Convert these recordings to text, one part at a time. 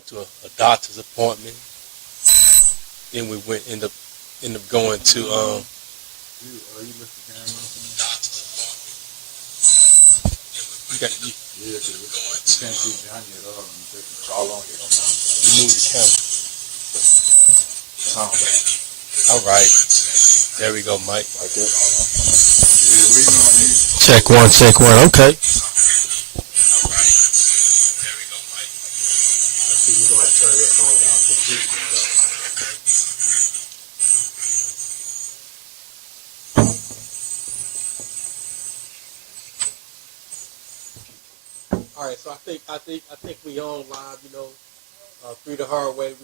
went to a doctor's appointment. Then we end up going to You missed the camera? you Yeah, because you can't see behind you at all. It's all on here. move the camera. All right. There we go, Mike. Like that. Yeah, we on you. Check one, check one. Okay. You're going to turn your phone down completely. All right, so I think we on live. Through the Hardway,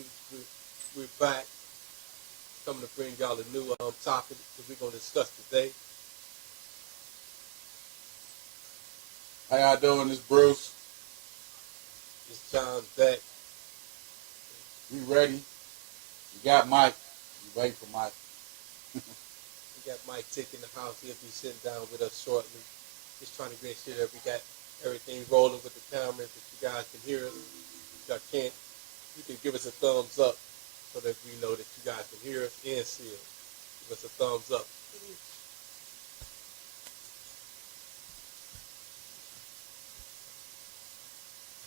we're back. Coming to bring y'all a new topic that we're gonna discuss today. How y'all doing? This Bruce. It's John Beck. We ready. We got Mike. We waiting for Mike. We got Mike Tick in the house. He'll be sitting down with us shortly. Just trying to make sure that we got everything rolling with the cameras, that you guys can hear us. If y'all can't, you can give us a thumbs up so that we know that you guys can hear us and see us. Give us a thumbs up.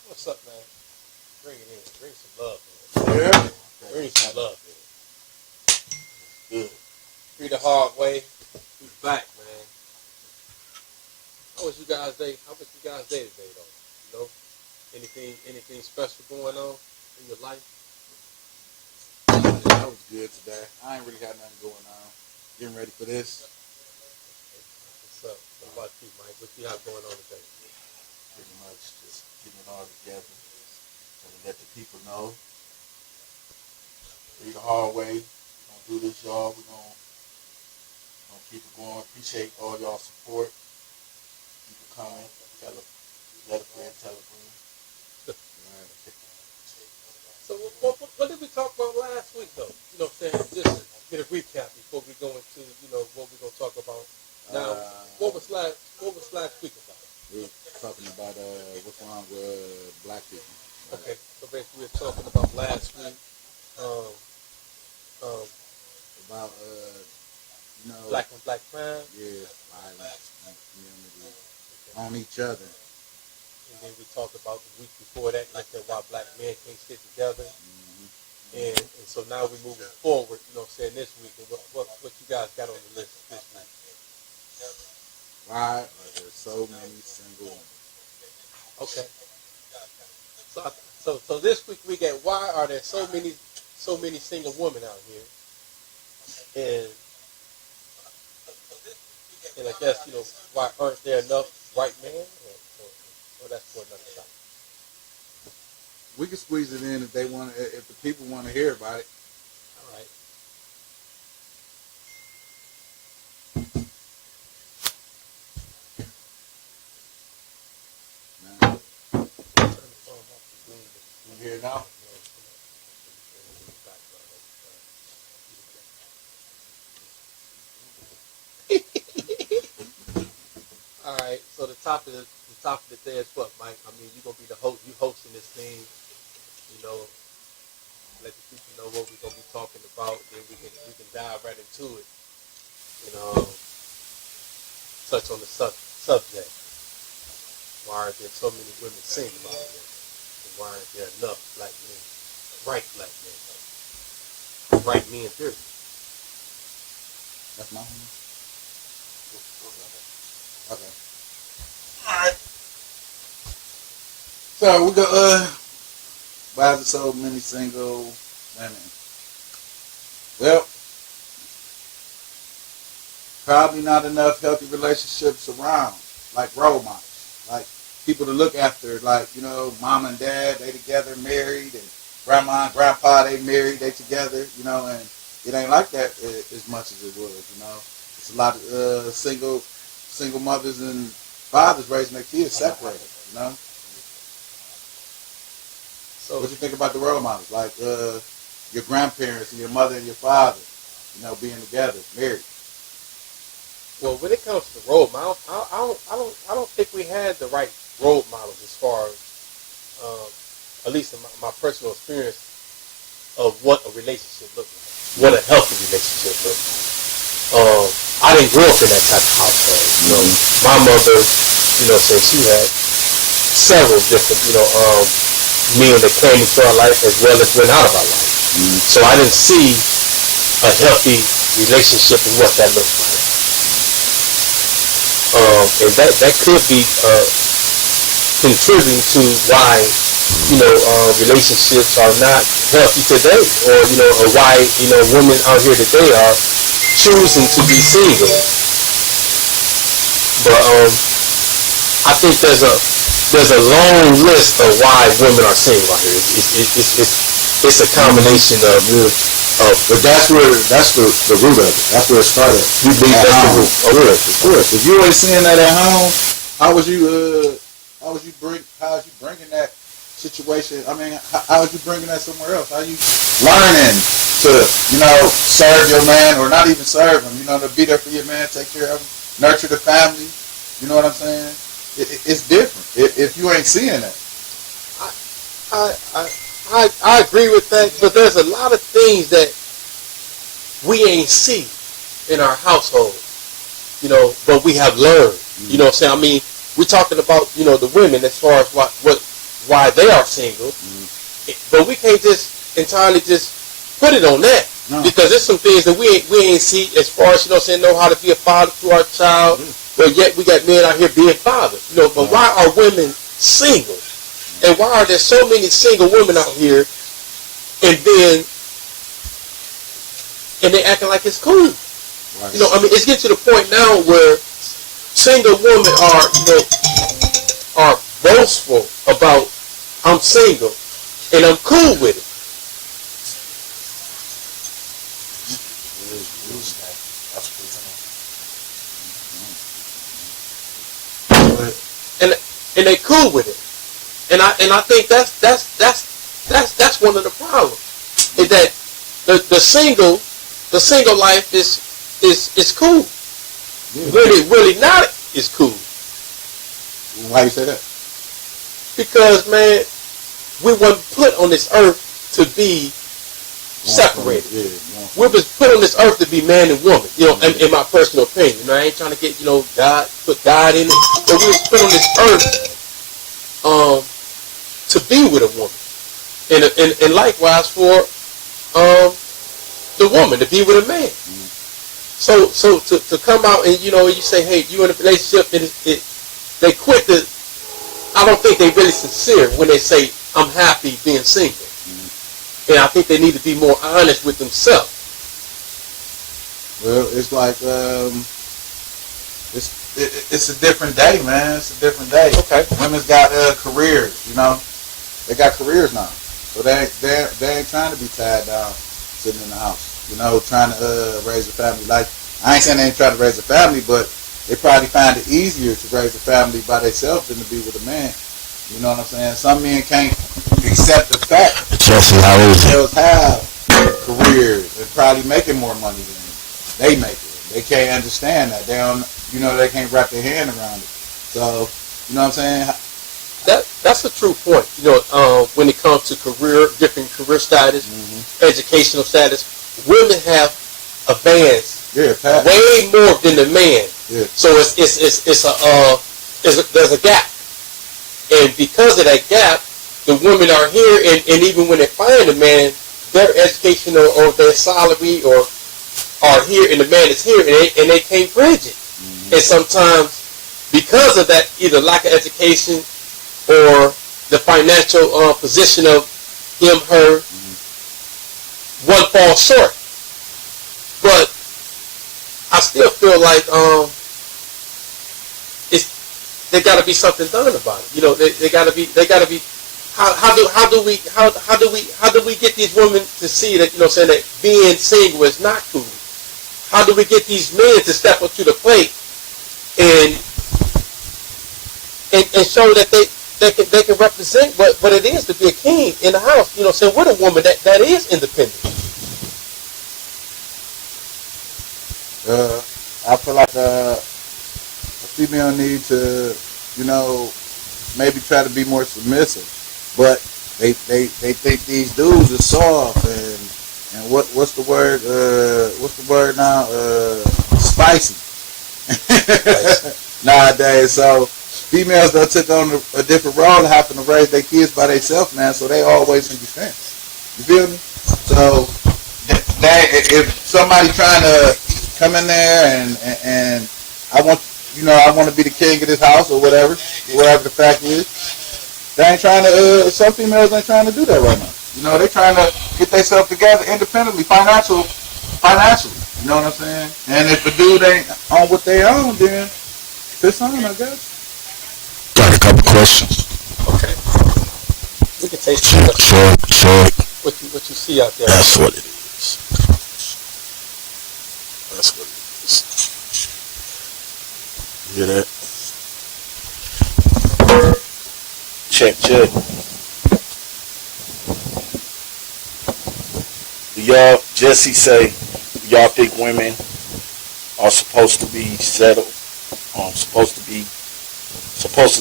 What's up, man? Bring it in. Bring some love in. Yeah. Bring some love in. Good. Through the Hardway. We back, man. How was you guys' day? Today, though? You know, anything special going on in your life? That was good today. I ain't really got nothing going on. Getting ready for this. What's up? What about you, Mike? What you have going on today? Pretty much just getting it all together. So to let the people know. Through the Hardway. We're gonna do this, y'all. We're gonna keep it going. Appreciate all y'all support. Keep it coming. Let a friend tell a friend. So what did we talk about last week, though? You know what I'm saying? Just get a recap before we go into, what we're going to talk about. Now, what was last week about? We were talking about what's wrong with black people. Okay, so basically we were talking about last week. About, Black on black crime. Yeah, violence in the community, on each other. And then we talked about the week before that, like that, why black men can't stick together. Mm-hmm. And so now we're moving forward, this week. And what you guys got on the list this week? Why are there so many single women? Okay. So this week we get, why are there so many single women out here? And I guess, why aren't there enough white men? Or that's for another time. We can squeeze it in if the people want to hear about it. All right. You hear it now? All right. So the topic of the day is what, Mike? I mean, you're gonna be the host. You hosting this thing. Let the people know what we're gonna be talking about. Then we can dive right into it. Touch on the subject. Why are there so many women single out there? And why aren't there enough black men, right black men, right men, period? That's my home. Okay. Alright. So we go why are there so many single women? Well, probably not enough healthy relationships around, like role models, like people to look after, like, mom and dad, they together, married, and grandma and grandpa, they married, they together, and it ain't like that as much as it was, It's a lot of single mothers and fathers raising their kids separated, So what you think about the role models, like your grandparents and your mother and your father, being together, married? Well, when it comes to role models, I don't think we had the right role models as far as at least in my personal experience of what a relationship looks like, what a healthy relationship looks like. I didn't grow up in that type of household. You know, my mother, said she had several different, men that came into our life as well as went out of our life. So I didn't see a healthy relationship and what that looks like. And that could be contributing to why, relationships are not healthy today, or why, women out here today are choosing to be single. But I think there's a long list of why women are single out here. It's a combination of but that's the root of it. That's where it started. You believe that's the root? Of course. If you ain't seeing that at home, how was you bringing that situation? I mean, how was you bringing that somewhere else? How you learning to, serve your man, or not even serve him, to be there for your man, take care of him, nurture the family. You know what I'm saying? It's different if you ain't seeing that. I agree with that, but there's a lot of things that we ain't see in our household, but we have learned. You know what I'm saying? I mean, we're talking about, the women as far as why they are single, but we can't just entirely just put it on that. No. Because there's some things that we ain't see as far as, know how to be a father to our child, but yet we got men out here being fathers. But why are women single? And why are there so many single women out here and they acting like it's cool? Right. It's getting to the point now where single women are boastful about, I'm single and I'm cool with it. And they cool with it. And I think that's one of the problems, is that the single life is cool. Yeah. Really not is cool. Why you say that? Because, man, we weren't put on this earth to be separated. We was put on this earth to be man and woman. In my personal opinion. I ain't trying to get put God in it, but we was put on this earth to be with a woman, and likewise for the woman to be with a man. So to come out and you say, hey, you in a relationship, and they quit the. I don't think they really sincere when they say I'm happy being single, and I think they need to be more honest with themselves. Well, it's like it's a different day, man. It's a different day. Okay. Women's got careers, They got careers now, so they ain't trying to be tied down sitting in the house, trying to raise a family. Like, I ain't saying they ain't trying to raise a family, but they probably find it easier to raise a family by themselves than to be with a man. You know what I'm saying? Some men can't accept the fact that girls have careers and probably making more money than they make it. They can't understand that. They don't. They can't wrap their hand around it. So, you know what I'm saying? That's a true point. When it comes to different career status, educational status, women have advanced way more than the man. Yeah. So there's a gap, and because of that gap, the women are here, and even when they find a man, their education or their salary or are here, and the man is here, and they can't bridge it. And sometimes, because of that, either lack of education or the financial position of him, her, one falls short. But I still feel like there got to be something done about it. They got to be. How do we get these women to see that saying that being single is not cool? How do we get these men to step up to the plate and show that they can represent what it is to be a king in the house? Saying with a woman that is independent. I feel like a female need to, maybe try to be more submissive. But They think these dudes are soft and what's the word? What's the word now? Spicy. Nowadays, so females that took on a different role, having to raise their kids by themselves, man. So they always in defense. You feel me? So if somebody trying to come in there and I want to be the king of this house or whatever the fact is, they ain't trying to. Some females ain't trying to do that right now. You know, they trying to get themselves together independently, financially. You know what I'm saying? And if a dude ain't on what they own, then piss on, I guess. Got a couple questions. Okay. We can take Short. what you see out there. That's what it is. That's what it is. You hear that? Check. Do y'all, Jesse say, y'all think women are supposed to be settled? Supposed to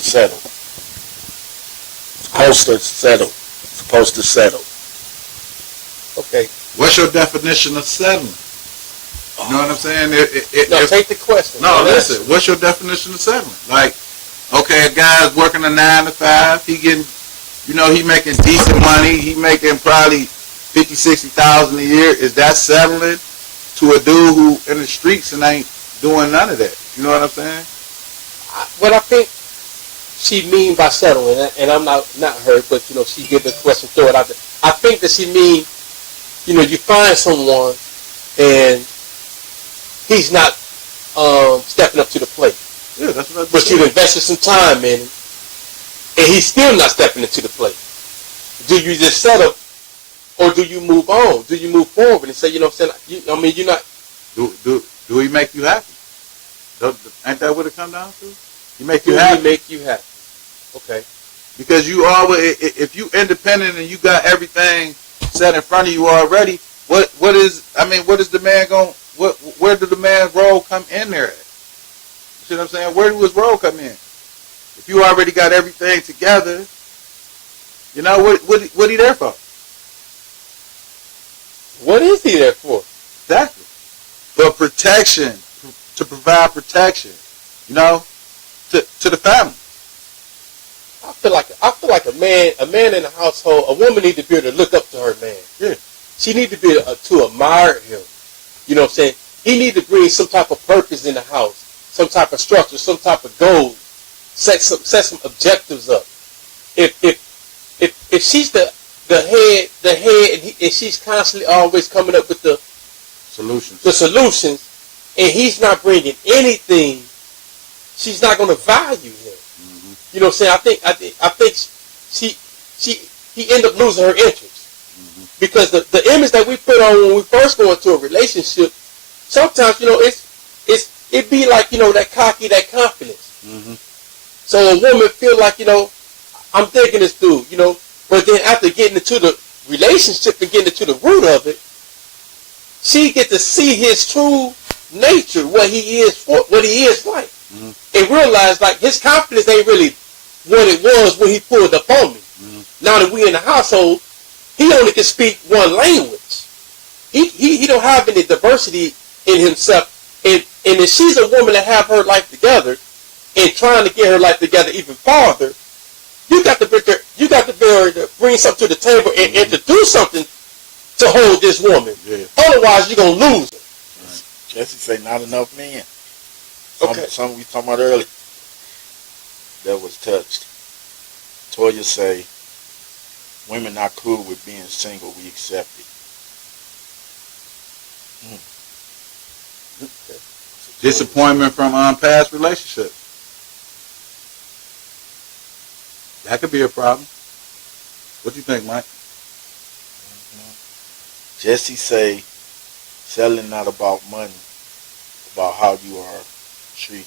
settle. Supposed to settle. Okay. What's your definition of settling? You know what I'm saying? Take the question. No, listen. What's your definition of settling? Like, okay, a guy's working a 9 to 5. He getting, he making decent money. He making probably 50, 60,000 a year. Is that settling to a dude who in the streets and ain't doing none of that? You know what I'm saying? What I think she mean by settling, and I'm not her, but she give the question, throw it out there. I think that she mean, you find someone and he's not stepping up to the plate. Yeah, that's what. But you've invested some time in him, and he's still not stepping into the plate. Do you just settle, or do you move on? Do you move forward and say, you're not. Do he make you happy? Ain't that what it come down to? He make you happy. He make you happy. Okay. Because you always, if you independent and you got everything set in front of you already, what is the man going? Where did the man's role come in there at? You see what I'm saying? Where do his role come in? If you already got everything together, what he there for? What is he there for? Exactly. For protection, to provide protection, to the family. I feel like a man in a household, a woman needs to be able to look up to her man. Yeah. She needs to be able to admire him. You know what I'm saying? He needs to bring some type of purpose in the house, some type of structure, some type of goals, set some objectives up. If she's the head, and she's constantly always coming up with the solutions, and he's not bringing anything, she's not going to value him. Mm-hmm. You know what I'm saying? I think he ended up losing her interest. Mm-hmm. Because the image that we put on when we first go into a relationship, sometimes, it be like, that cocky, that confidence. Mm-hmm. So a woman feel like, I'm thinking this dude, but then after getting into the relationship and getting into the root of it, she get to see his true nature, what he is like. Mm-hmm. And realize, like, his confidence ain't really what it was when he pulled up on me. Mm-hmm. Now that we in the household, he only can speak one language. He don't have any diversity in himself. And if she's a woman that have her life together and trying to get her life together even farther, you got to be able to bring something to the table and to do something to hold this woman. Yeah. Otherwise, you're going to lose her. Right. Jesse say not enough men. Something we talking about earlier that was touched. Toya say, women not cool with being single, we accept it. Disappointment from past relationships. That could be a problem. What do you think, Mike? Mm-hmm. Jesse say, selling not about money, about how you are treated.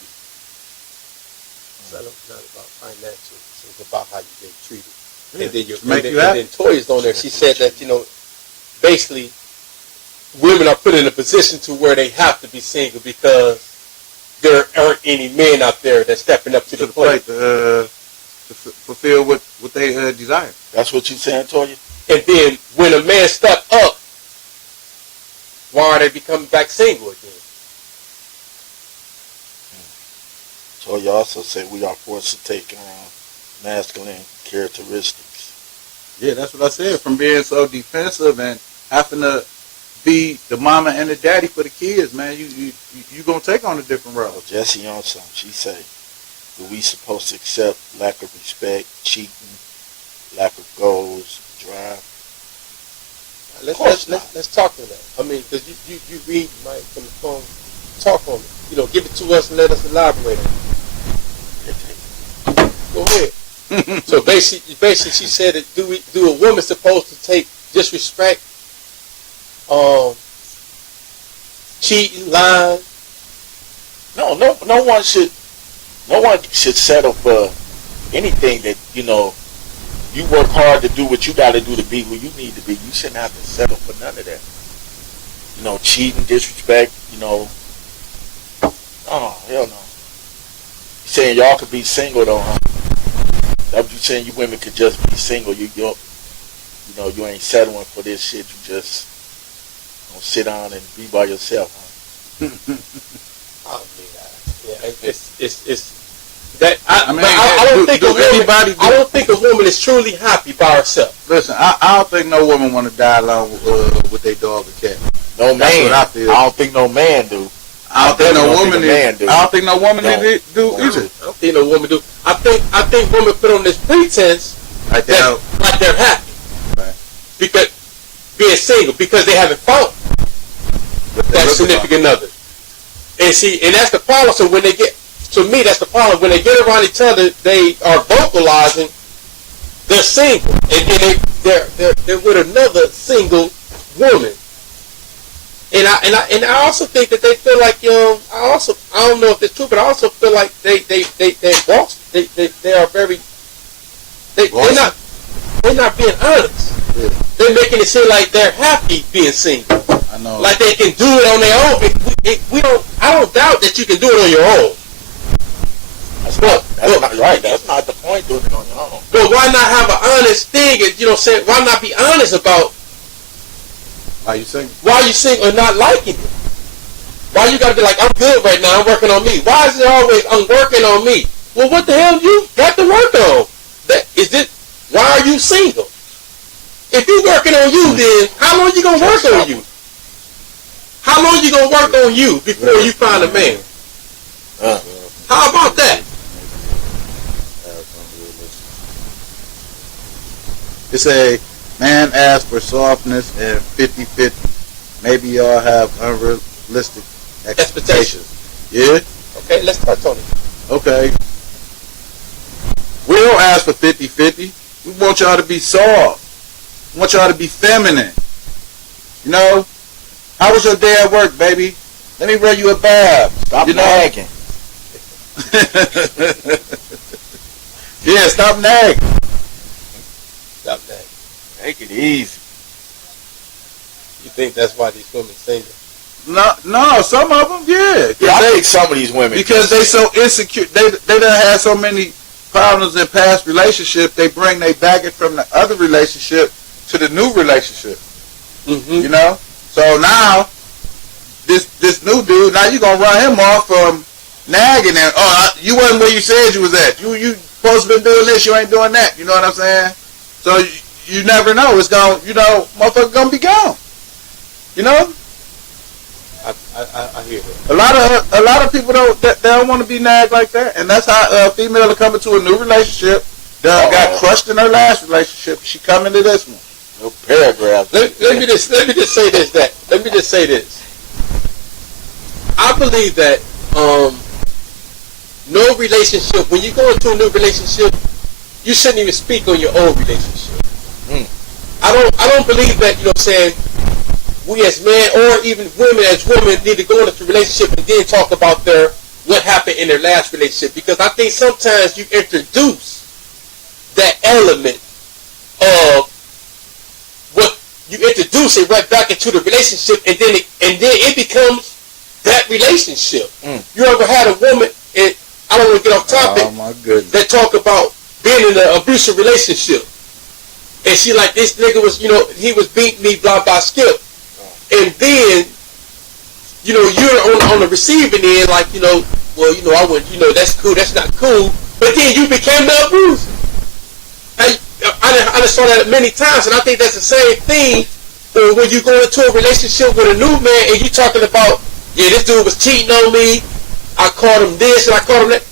Selling's not about financial. It's about how you get treated. Yeah. And then Toya's on there. She said that, basically, women are put in a position to where they have to be single because there aren't any men out there that's stepping up to the plate. To to fulfill what they desire. That's what you saying, Toya? And then when a man step up, why are they becoming back single again? Toya also said we are forced to take on masculine characteristics. Yeah, that's what I said. From being so defensive and having to be the mama and the daddy for the kids, man, you gonna take on a different role. Well, Jessie on something. She say, "Do we supposed to accept lack of respect, cheating, lack of goals, drive?" Let's talk to that. I mean, because you read Mike from the phone, talk on it. You know, give it to us and let us elaborate on it. Go ahead. So basically, she said that do a woman supposed to take disrespect, cheating, lying? No one should settle for anything that, you know, you work hard to do what you got to do to be who you need to be. You shouldn't have to settle for none of that. You know, cheating, disrespect, you know. Oh, hell no. You saying y'all could be single though, huh? That what you saying you women could just be single. You know, you ain't settling for this shit. You just don't sit down and be by yourself, huh? It's that I don't think a woman is truly happy by herself. Listen, I don't think no woman want to die alone with their dog or cat. No man. That's what I feel. I don't think no man do. I don't think no woman do. I don't think no woman do either. I don't think no woman do. I think women put on this pretense like they're happy, right? Because being single, because they haven't found that significant other. And see, and that's the problem. So when they get, to me, that's the problem. When they get around each other, they are vocalizing they're single, and then they're with another single woman. And I also think that they feel like, you know, I don't know if it's true, but I also feel like they're boss. They are very they're not being honest. Yeah. They're making it seem like they're happy being single. I know. Like they can do it on their own. I don't doubt that you can do it on your own. That's not right. That's not the point, doing it on your own. But why not have an honest thing? And, you know, say, why not be honest about why you single? Why you single or not liking it? Why you gotta be like, I'm good right now, I'm working on me? Why is it always, I'm working on me? Well, what the hell you got to work on? Why are you single? If you working on you, then how long you gonna work on you? How long you gonna work on you before you find a man? How about that? It's a man asks for softness and 50-50. Maybe y'all have unrealistic expectations. Yeah? Okay, let's start, Tony. Okay. We don't ask for 50-50. We want y'all to be soft. We want y'all to be feminine. You know? How was your day at work, baby? Let me run you a bath. Stop nagging. Yeah, stop nagging. Stop that. Make it easy. You think that's why these women single? No, some of them, yeah. Yeah, I think some of these women, because they so insecure. They done had so many problems in past relationships. They bring their baggage from the other relationship to the new relationship. Mm-hmm. You know. So now, this new dude, now you gonna run him off from nagging and you wasn't where you said you was at. You supposed to be doing this, you ain't doing that. You know what I'm saying? So you never know. It's gonna, motherfucker gonna be gone. You know. I hear that. A lot of people they don't want to be nagged like that, and that's how a female will come into a new relationship that got crushed in her last relationship. She come into this one. No paragraphs. Let me just say this. Let me just say this. I believe that no relationship, when you go into a new relationship, you shouldn't even speak on your old relationship. I don't believe that, you know what I'm saying, we as men or even women as women need to go into a relationship and then talk about what happened in their last relationship, because I think sometimes you introduce that element of what you introduce it right back into the relationship, and then it becomes that relationship. You ever had a woman, and I don't want to get off topic, oh my goodness, that talk about being been in an abusive relationship. And she like, this nigga was, he was beating me, blah, blah, skip. And then, you're on the receiving end, like, I wouldn't, that's cool, that's not cool. But then you became the abuser. I just saw that many times, and I think that's the same thing when you go into a relationship with a new man and you talking about, yeah, this dude was cheating on me, I called him this and I called him that.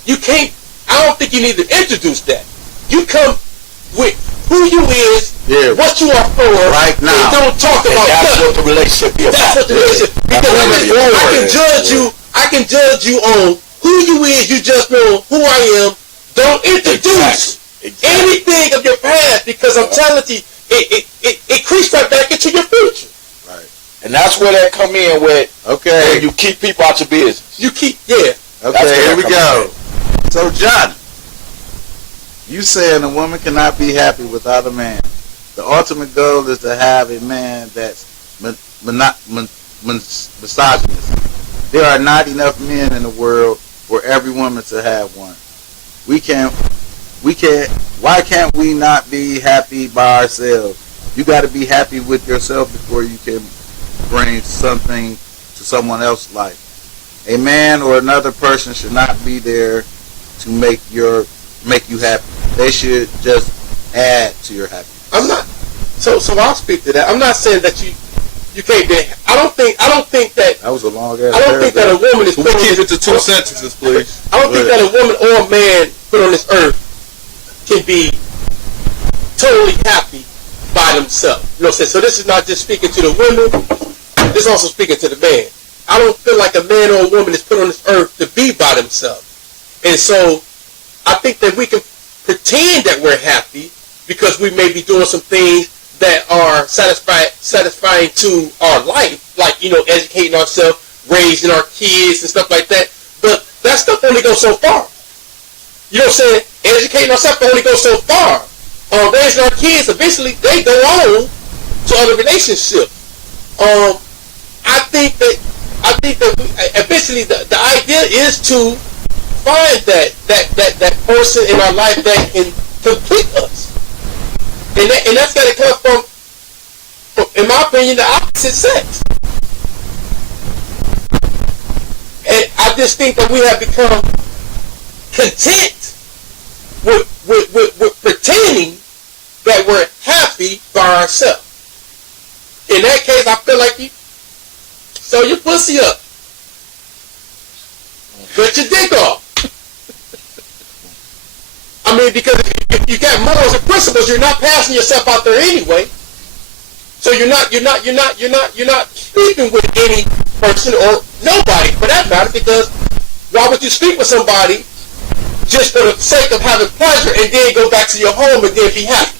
I don't think you need to introduce that. You come with who you is, what you are for, right now. And don't talk about that's what the relationship is. That's what the relationship. Because I can judge you on who you is. You just know who I am. Don't introduce anything of your past, because I'm telling you, it creeps right back into your future. Right. And that's where that come in with. Okay. You keep people out your business. Okay. Here we go. So Johnny, you saying a woman cannot be happy without a man. The ultimate goal is to have a man that's misogynist. There are not enough men in the world for every woman to have one. Why can't we not be happy by ourselves? You got to be happy with yourself before you can bring something to someone else's life. A man or another person should not be there to make you happy. They should just add to your happiness. I'm not. So I'll speak to that. I'm not saying that you can't be. I don't think that. That was a long ass. I don't think that a woman is. We keep it to 2 sentences, please. I don't think that a woman or a man put on this earth can be totally happy by themselves. You know what I'm saying? So this is not just speaking to the women. This is also speaking to the man. I don't feel like a man or a woman is put on this earth to be by themselves. And so I think that we can pretend that we're happy because we may be doing some things that are satisfying to our life, like, educating ourselves, raising our kids and stuff like that. But that stuff only goes so far. You know what I'm saying? Educating ourselves only goes so far. Raising our kids, eventually they go on to other relationships. I think that eventually the idea is to find that person in our life that can complete us, and that's got to come from, in my opinion, the opposite sex. And I just think that we have become content with pretending that we're happy by ourselves. In that case, I feel like you sew your pussy up, cut your dick off. I mean, because if you got morals and principles, you're not passing yourself out there anyway. So you're not sleeping with any person or nobody for that matter, because why would you sleep with somebody just for the sake of having pleasure and then go back to your home and then be happy?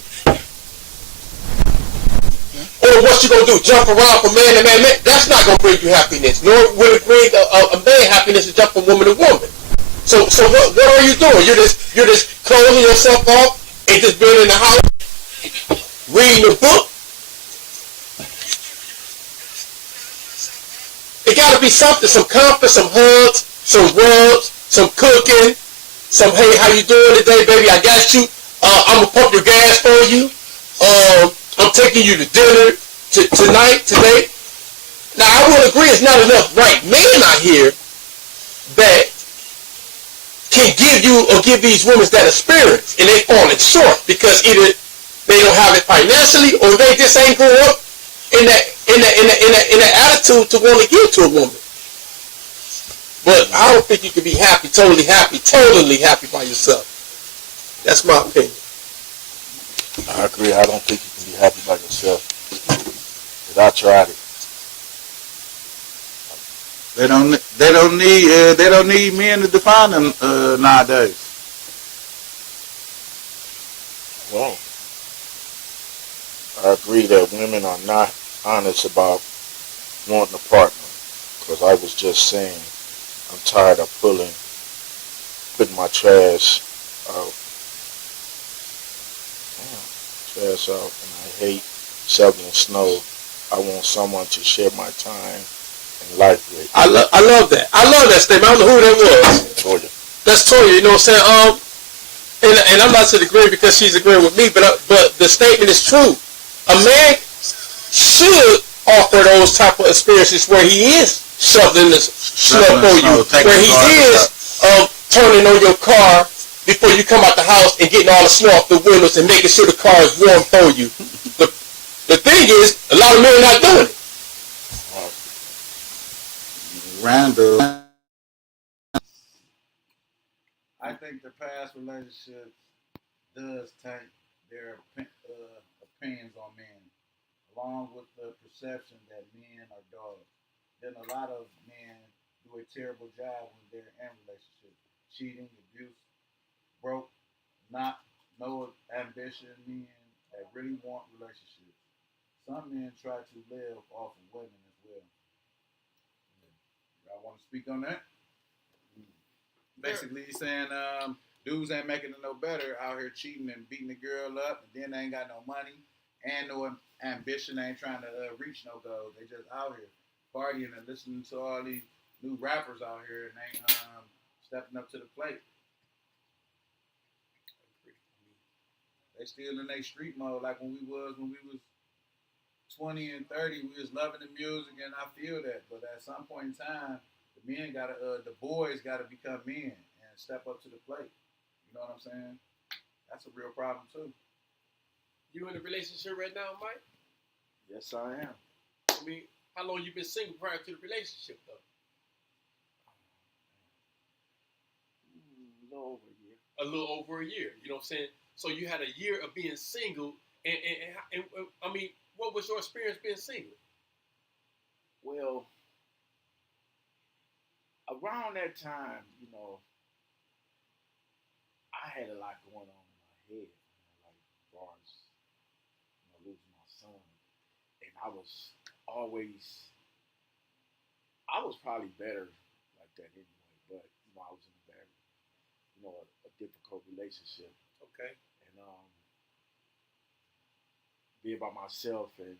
Or what you gonna do? Jump around from man to man? That's not gonna bring you happiness. Nor will it bring a man happiness to jump from woman to woman. So what are you doing? You're just closing yourself off and just being in the house, reading a book. It got to be something, some comfort, some hugs, some rubs, some cooking, some, hey, how you doing today, baby? I got you. I'm gonna pump your gas for you. I'm taking you to dinner today. Now, I will agree it's not enough right men out here that can give you or give these women that experience, and they falling short because either they don't have it financially or they just ain't grow up in that attitude to want to give to a woman. But I don't think you can be totally happy by yourself. That's my opinion. I agree. I don't think you can be happy by yourself. Because I tried it. They don't need men to define them nowadays. Well, I agree that women are not honest about wanting a partner. Because I was just saying, I'm tired of putting my trash out. Out, and I hate shoveling snow. I want someone to share my time and life with. I love that. I love that statement. I don't know who that was. Toya. That's Toya. You know what I'm saying? and I'm not to the grave because she's agreeing with me, but the statement is true. A man should offer those type of experiences where he is shoveling the snow for you, where he is turning on your car before you come out the house and getting all the snow off the windows and making sure the car is warm for you. The thing is, a lot of men are not doing it. Randall. I think the past relationships does tank their opinions on men, along with the perception that men are dogs. Then a lot of men do a terrible job when they're in relationships, cheating, abuse, broke, not no ambition men that really want relationships. Some men try to live off of women as well. Y'all want to speak on that? Basically, he's saying dudes ain't making it no better out here cheating and beating the girl up, and then they ain't got no money and no ambition. They ain't trying to reach no goals. They just out here partying and listening to all these new rappers out here, and they ain't stepping up to the plate. They still in their street mode like when we was 20 and 30. We was loving the music, and I feel that. But at some point in time, the boys gotta become men and step up to the plate. You know what I'm saying? That's a real problem too. You in a relationship right now, Mike? Yes, I am. I mean, how long you been single prior to the relationship, though? A little over a year. A little over a year. You know what I'm saying? So you had a year of being single, and I mean, what was your experience being single? Well, around that time, I had a lot going on in my head, like as far as losing my son, and I was probably better like that anyway, but I was in a very a difficult relationship. Okay. And being by myself and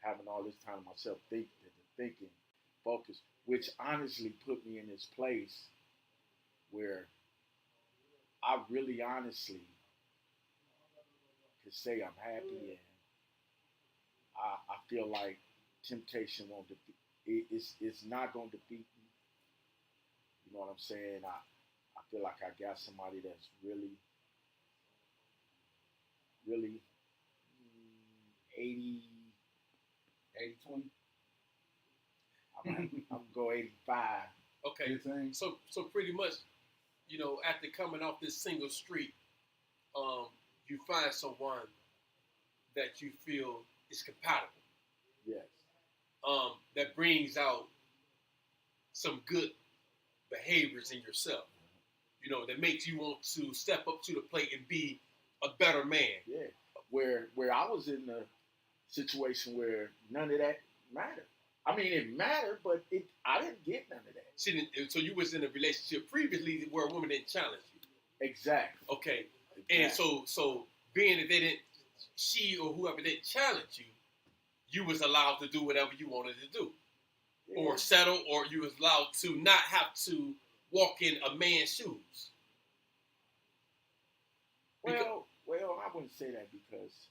having all this time to myself, thinking, focus, which honestly put me in this place where I really honestly could say I'm happy, and I feel like temptation won't defeat. It's not going to defeat me. You know what I'm saying? I feel like I got somebody that's really, really 80, 20. I'm going to go 85. Okay. So pretty much, after coming off this single street, you find someone that you feel is compatible. Yes. That brings out some good behaviors in yourself. That makes you want to step up to the plate and be a better man. Yeah. Where I was in a situation where none of that mattered. I mean, it mattered, but I didn't get none of that. So you was in a relationship previously where a woman didn't challenge you. Exactly. Okay. Exactly. And so being that she or whoever didn't challenge you, you was allowed to do whatever you wanted to do. Yeah. Or settle, or you was allowed to not have to walk in a man's shoes. Well, I wouldn't say that because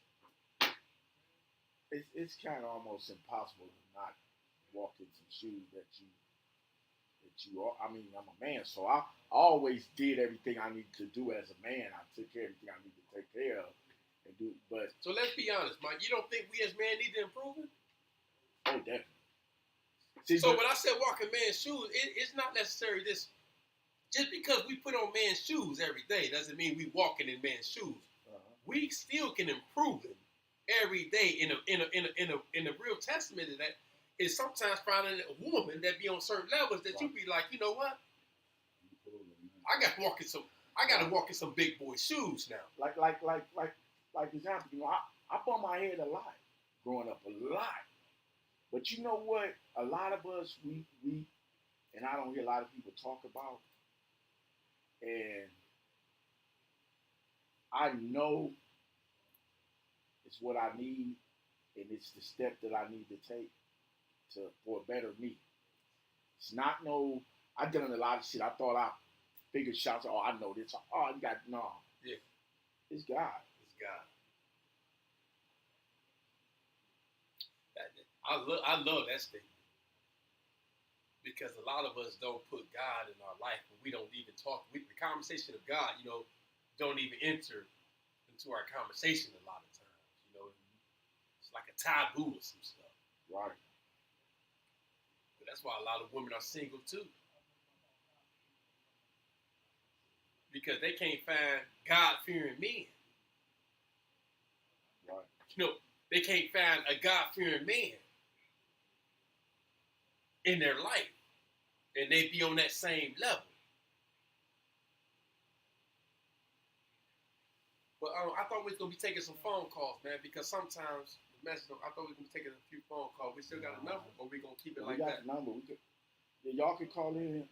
it's kind of almost impossible to not walk in some shoes that you are. I mean, I'm a man, so I always did everything I needed to do as a man. I took care of everything I needed to take care of and do. But so let's be honest, Mike. You don't think we as men need to improve it? Oh, definitely. See, so when I said walk in man's shoes, it's not necessarily this. Just because we put on man's shoes every day doesn't mean we walking in man's shoes. We still can improve it every day. In a real testament of that is sometimes finding a woman that be on certain levels that you be like, you know what? I got to walk in some big boy shoes now. Like example, I bumped my head a lot growing up, a lot. But you know what? A lot of us, we and I don't hear a lot of people talk about, and I know it's what I need, and it's the step that I need to take for a better me. It's not I done a lot of shit. I thought bigger shots. Oh, I know this. Oh, you got no. Yeah. It's God. It's God. I love that statement because a lot of us don't put God in our life, and we don't even talk. The conversation of God, don't even enter into our conversation a lot of times. It's like a taboo or some stuff. Right. But that's why a lot of women are single too, because they can't find God-fearing men. Right. They can't find a God-fearing man in their life, and they be on that same level. But I thought we was gonna be taking some phone calls, man, because sometimes I thought we were gonna be taking a few phone calls. We still got a number, or we gonna keep it like we got that? The number. Y'all can call in.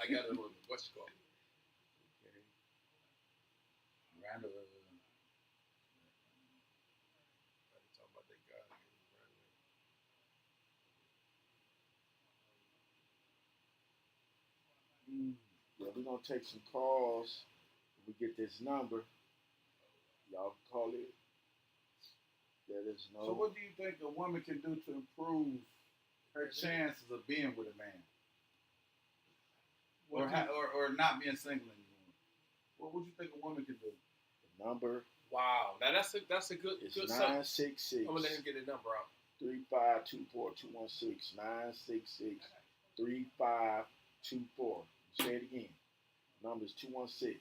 I got it on what's it called? Okay. Randall. Talking about that guy. Yeah, we're gonna take some calls. We get this number. Y'all can call it. Let us know. So what do you think a woman can do to improve her chances of being with a man? Or not being single anymore? What would you think a woman can do? The number. Wow. Now that's a good. It's good 966. I'm gonna let him get the number out. 3524216 966 3524. Say it again. Number is 216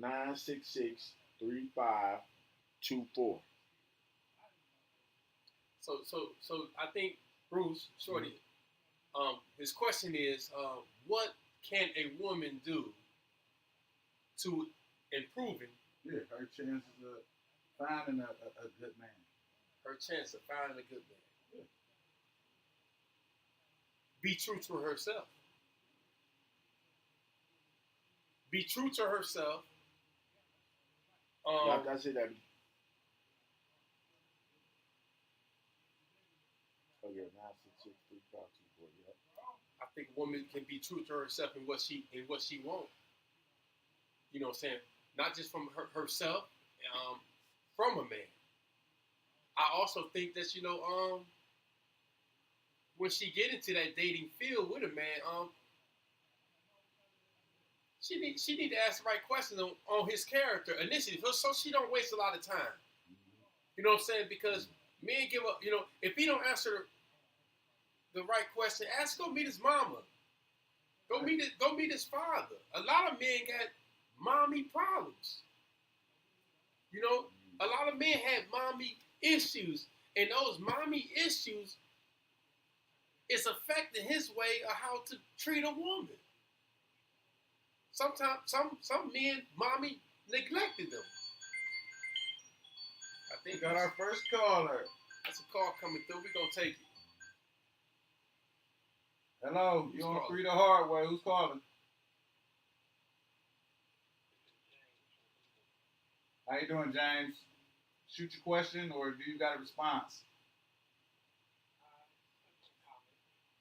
966 3524. So I think Bruce Shorty, his question is, what can a woman do to improving her chances of finding a good man? Her chance of finding a good man. Yeah. Be true to herself. Be true to herself. Like I said, oh yeah, 966 3524. Yeah. I think a woman can be true to herself in what she wants. You know what I'm saying? Not just from herself, from a man. I also think that when she get into that dating field with a man, she need to ask the right questions on his character initially, so she don't waste a lot of time. You know what I'm saying? Because men give up. If he don't answer the right question, ask go meet his mama. Go meet his father. A lot of men got mommy problems. A lot of men have mommy issues, and those mommy issues is affecting his way of how to treat a woman. Sometimes some men, mommy neglected them. I think we got our first caller. That's a call coming through. We're gonna take it. Hello, you on 3 the Hardway? Who's calling? How you doing, James? Shoot your question, or do you got a response?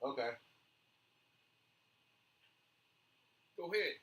Okay. Go ahead.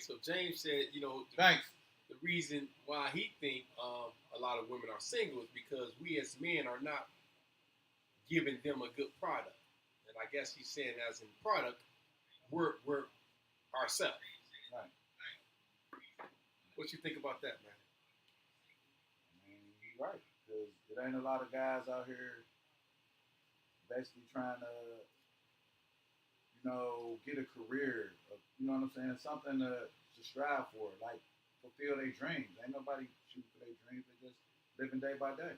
So James said, Thanks. The reason why he think a lot of women are single is because we as men are not giving them a good product, and I guess he's saying as in product, we're ourselves. Right. What you think about that, man? I mean, you're right, because it ain't a lot of guys out here basically trying to, get a career, you know what I'm saying? Something to strive for, like fulfill their dreams. Ain't nobody shooting for their dreams. They just living day by day.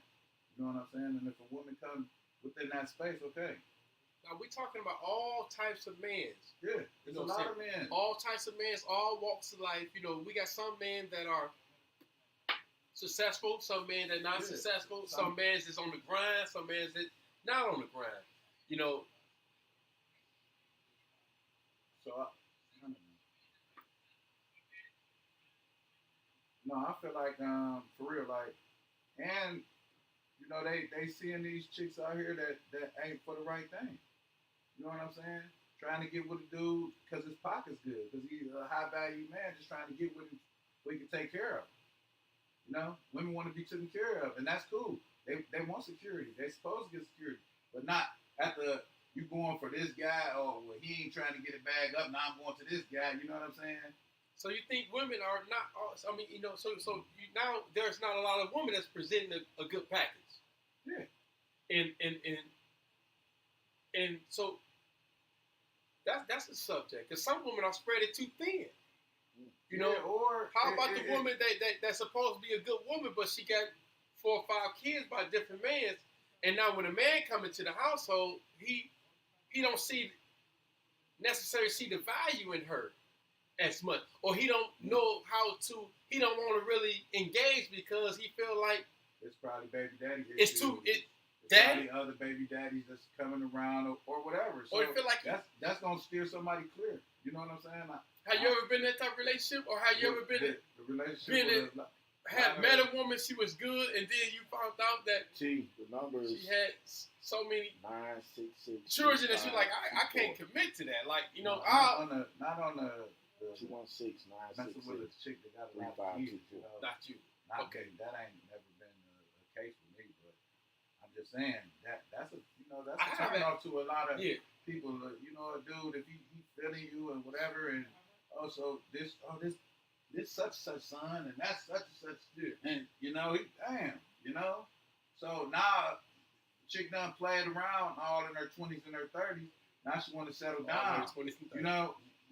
You know what I'm saying? And if a woman comes within that space, okay. Now we talking about all types of men. Yeah, there's a lot of men. All types of men, all walks of life. We got some men that are successful, some men that not successful, some men that's on the grind, some men that not on the grind. So I don't know. No, I feel like for real, like, and they seeing these chicks out here that ain't for the right thing. You know what I'm saying? Trying to get with a dude because his pocket's good, because he's a high value man, just trying to get with him so he can take care of. Women want to be taken care of, and that's cool. They want security. They supposed to get security, but not at the you going for this guy. Oh, well, he ain't trying to get it back up. Now I'm going to this guy. You know what I'm saying? So you think women are not? Now there's not a lot of women that's presenting a good package. Yeah. And so that's a subject, because some women are spread it too thin. Or how about the woman that's supposed to be a good woman, but she got 4 or 5 kids by different men, and now when a man come into the household, he don't necessarily see the value in her as much, or he don't know he don't want to really engage because he feel like it's probably baby daddy issues. Daddy, other baby daddies that's coming around or whatever. So or you feel like that's gonna steer somebody clear. You know what I'm saying? Have you ever been in that type of relationship, or have you ever been the relationship met a woman, she was good, and then you found out that the numbers she had so many 966 children that you're like, I can't commit to that. Like, not on the 216 messing with a chick that got a lot of kids. Not you. Okay, that ain't never been a case for me, but I'm just saying that's a turn off to a lot of people. A dude, if he feeling you and whatever, and also this such son, and that's such and such dude, and so now chick done played around all in her 20s and her 30s. Now she want to settle down.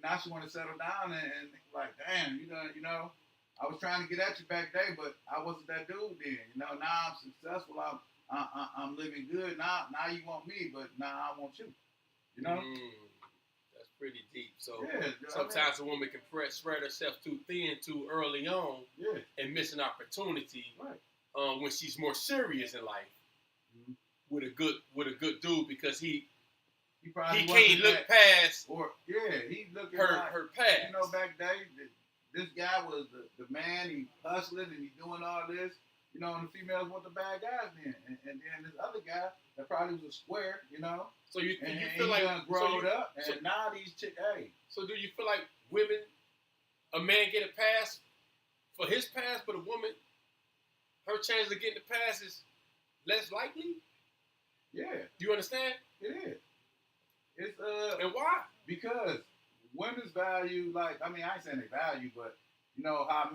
Now she want to settle down and like, damn, I was trying to get at you back then, but I wasn't that dude then. Now I'm successful. I'm living good. Now you want me, but now I want you. That's pretty deep. So sometimes a woman can spread herself too thin too early on, and miss an opportunity when she's more serious in life with a good dude, because he can't look past he looking her past. Back then this guy was the man. He hustling and he doing all this. And the females want the bad guys then, and then this other guy that probably was a square. So you feel he like grown up, and now these chicks. Hey. So do you feel like a man get a pass for his past, but a woman, her chance of getting the pass is less likely? Yeah. Do you understand? It is. It's and why? Because women's value, I ain't saying they value, but how a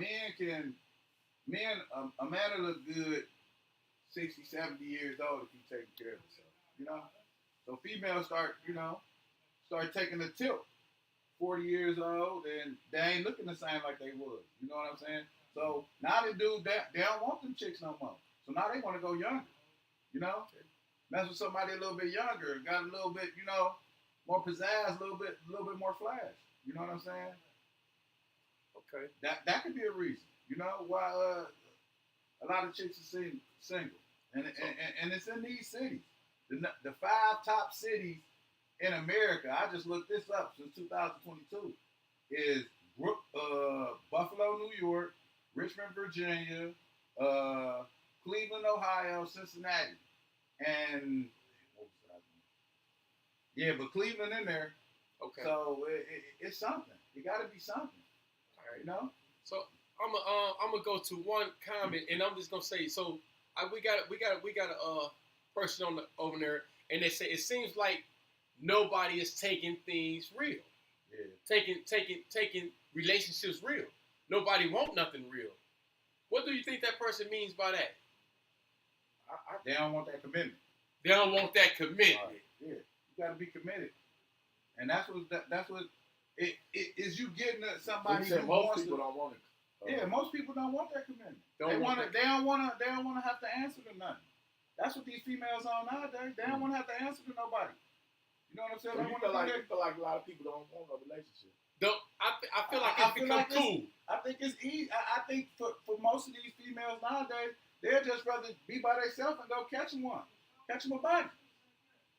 man will look good 60, 70 years old if he's taking care of himself. So females start taking a tilt 40 years old, and they ain't looking the same like they would. You know what I'm saying? So now they don't want them chicks no more. So now they want to go younger. Mess with somebody a little bit younger, got a little bit, more pizzazz, a little bit more flash. You know what I'm saying? Okay. That could be a reason. Why a lot of chicks are single, and it's in these cities. The 5 top cities in America, I just looked this up since 2022, is Buffalo, New York, Richmond, Virginia, Cleveland, Ohio, Cincinnati, and but Cleveland in there. Okay. So it's something. It got to be something. All right. So I'm gonna go to one comment, and I'm just gonna say, so we got a person over there, and they say it seems like nobody is taking things real. Yeah. Taking relationships real. Nobody want nothing real. What do you think that person means by that? They don't want that commitment. They don't want that commitment. Right. Yeah, you got to be committed, and that's what it is. You getting somebody who most people don't want it. Most people don't want that commitment. They don't want to have to answer to nothing. That's what these females on nowadays. They don't want to have to answer to nobody. know what I'm saying? So They you want to feel like a lot of people don't want a relationship. I feel like it's become cool. I think it's easy. I think for most of these females nowadays, they'd just rather be by themselves and go catch them a body.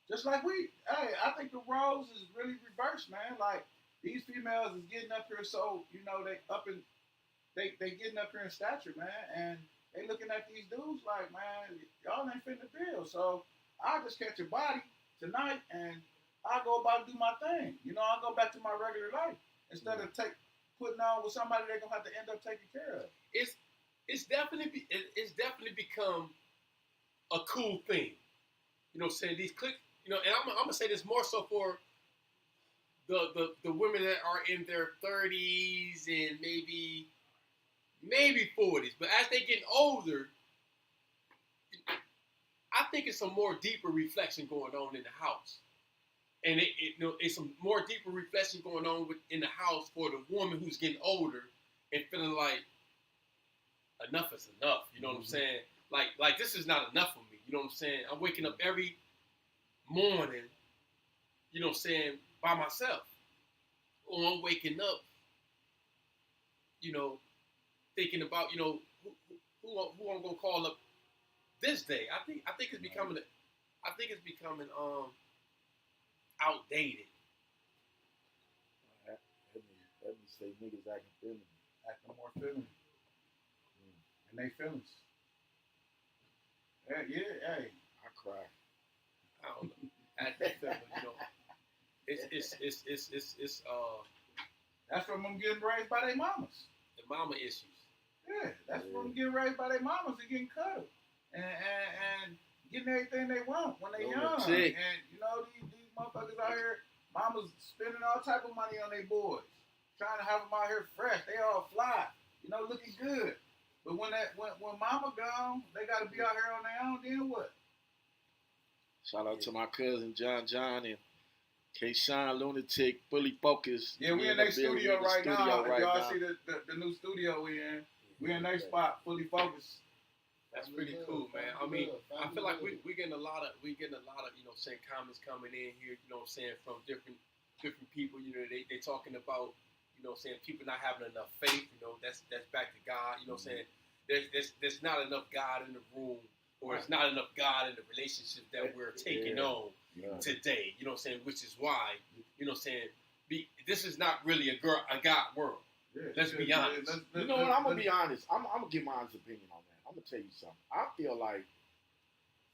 Just like I think the roles is really reversed, man. Like these females is getting up here, so they getting up here in stature, man, and they looking at these dudes like, man, y'all ain't fitting the bill. So I'll just catch a body tonight, and I'll go about and do my thing. I'll go back to my regular life instead of putting on with somebody they're gonna have to end up taking care of. It's definitely become a cool thing. Saying these click. And I'm gonna say this more so for the women that are in their 30s and maybe 40s, but as they get older, I think it's a more deeper reflection going on in the house, and it's a more deeper reflection going on in the house for the woman who's getting older and feeling like enough is enough. You know what I'm saying? Like this is not enough for me. You know what I'm saying? I'm waking up every morning, by myself, or I'm waking up, thinking about, who I'm gonna call up this day. I think it's becoming outdated. Let me say niggas acting more feminine, and they feelings. Hey, hey, I cry. I don't know. Acting feminine, it's that's from them getting raised by their mamas. the mama issues. Yeah, that's from them getting raised by their mamas and getting cuddled and getting everything they want when they young. And these motherfuckers out here, mamas spending all type of money on their boys, trying to have them out here fresh. They all fly, looking good. But when mama gone, they got to be out here on their own. Then what? Shout out to my cousin John and K-Shine Lunatic, Fully Focused. Yeah, we in their studio right now. If y'all see the new studio we in, we in their spot, Fully Focused. That's pretty cool, man. I mean, I feel like we getting a lot of comments coming in here, from different people. They talking about, people not having enough faith. That's back to God. Saying there's not enough God in the room, or it's not enough God in the relationship that we're taking on today. Which is why, this is not really a God world. Yeah, Let's be honest. You know what? I'm gonna be honest. I'm gonna give my honest opinion on that. I'm gonna tell you something. I feel like,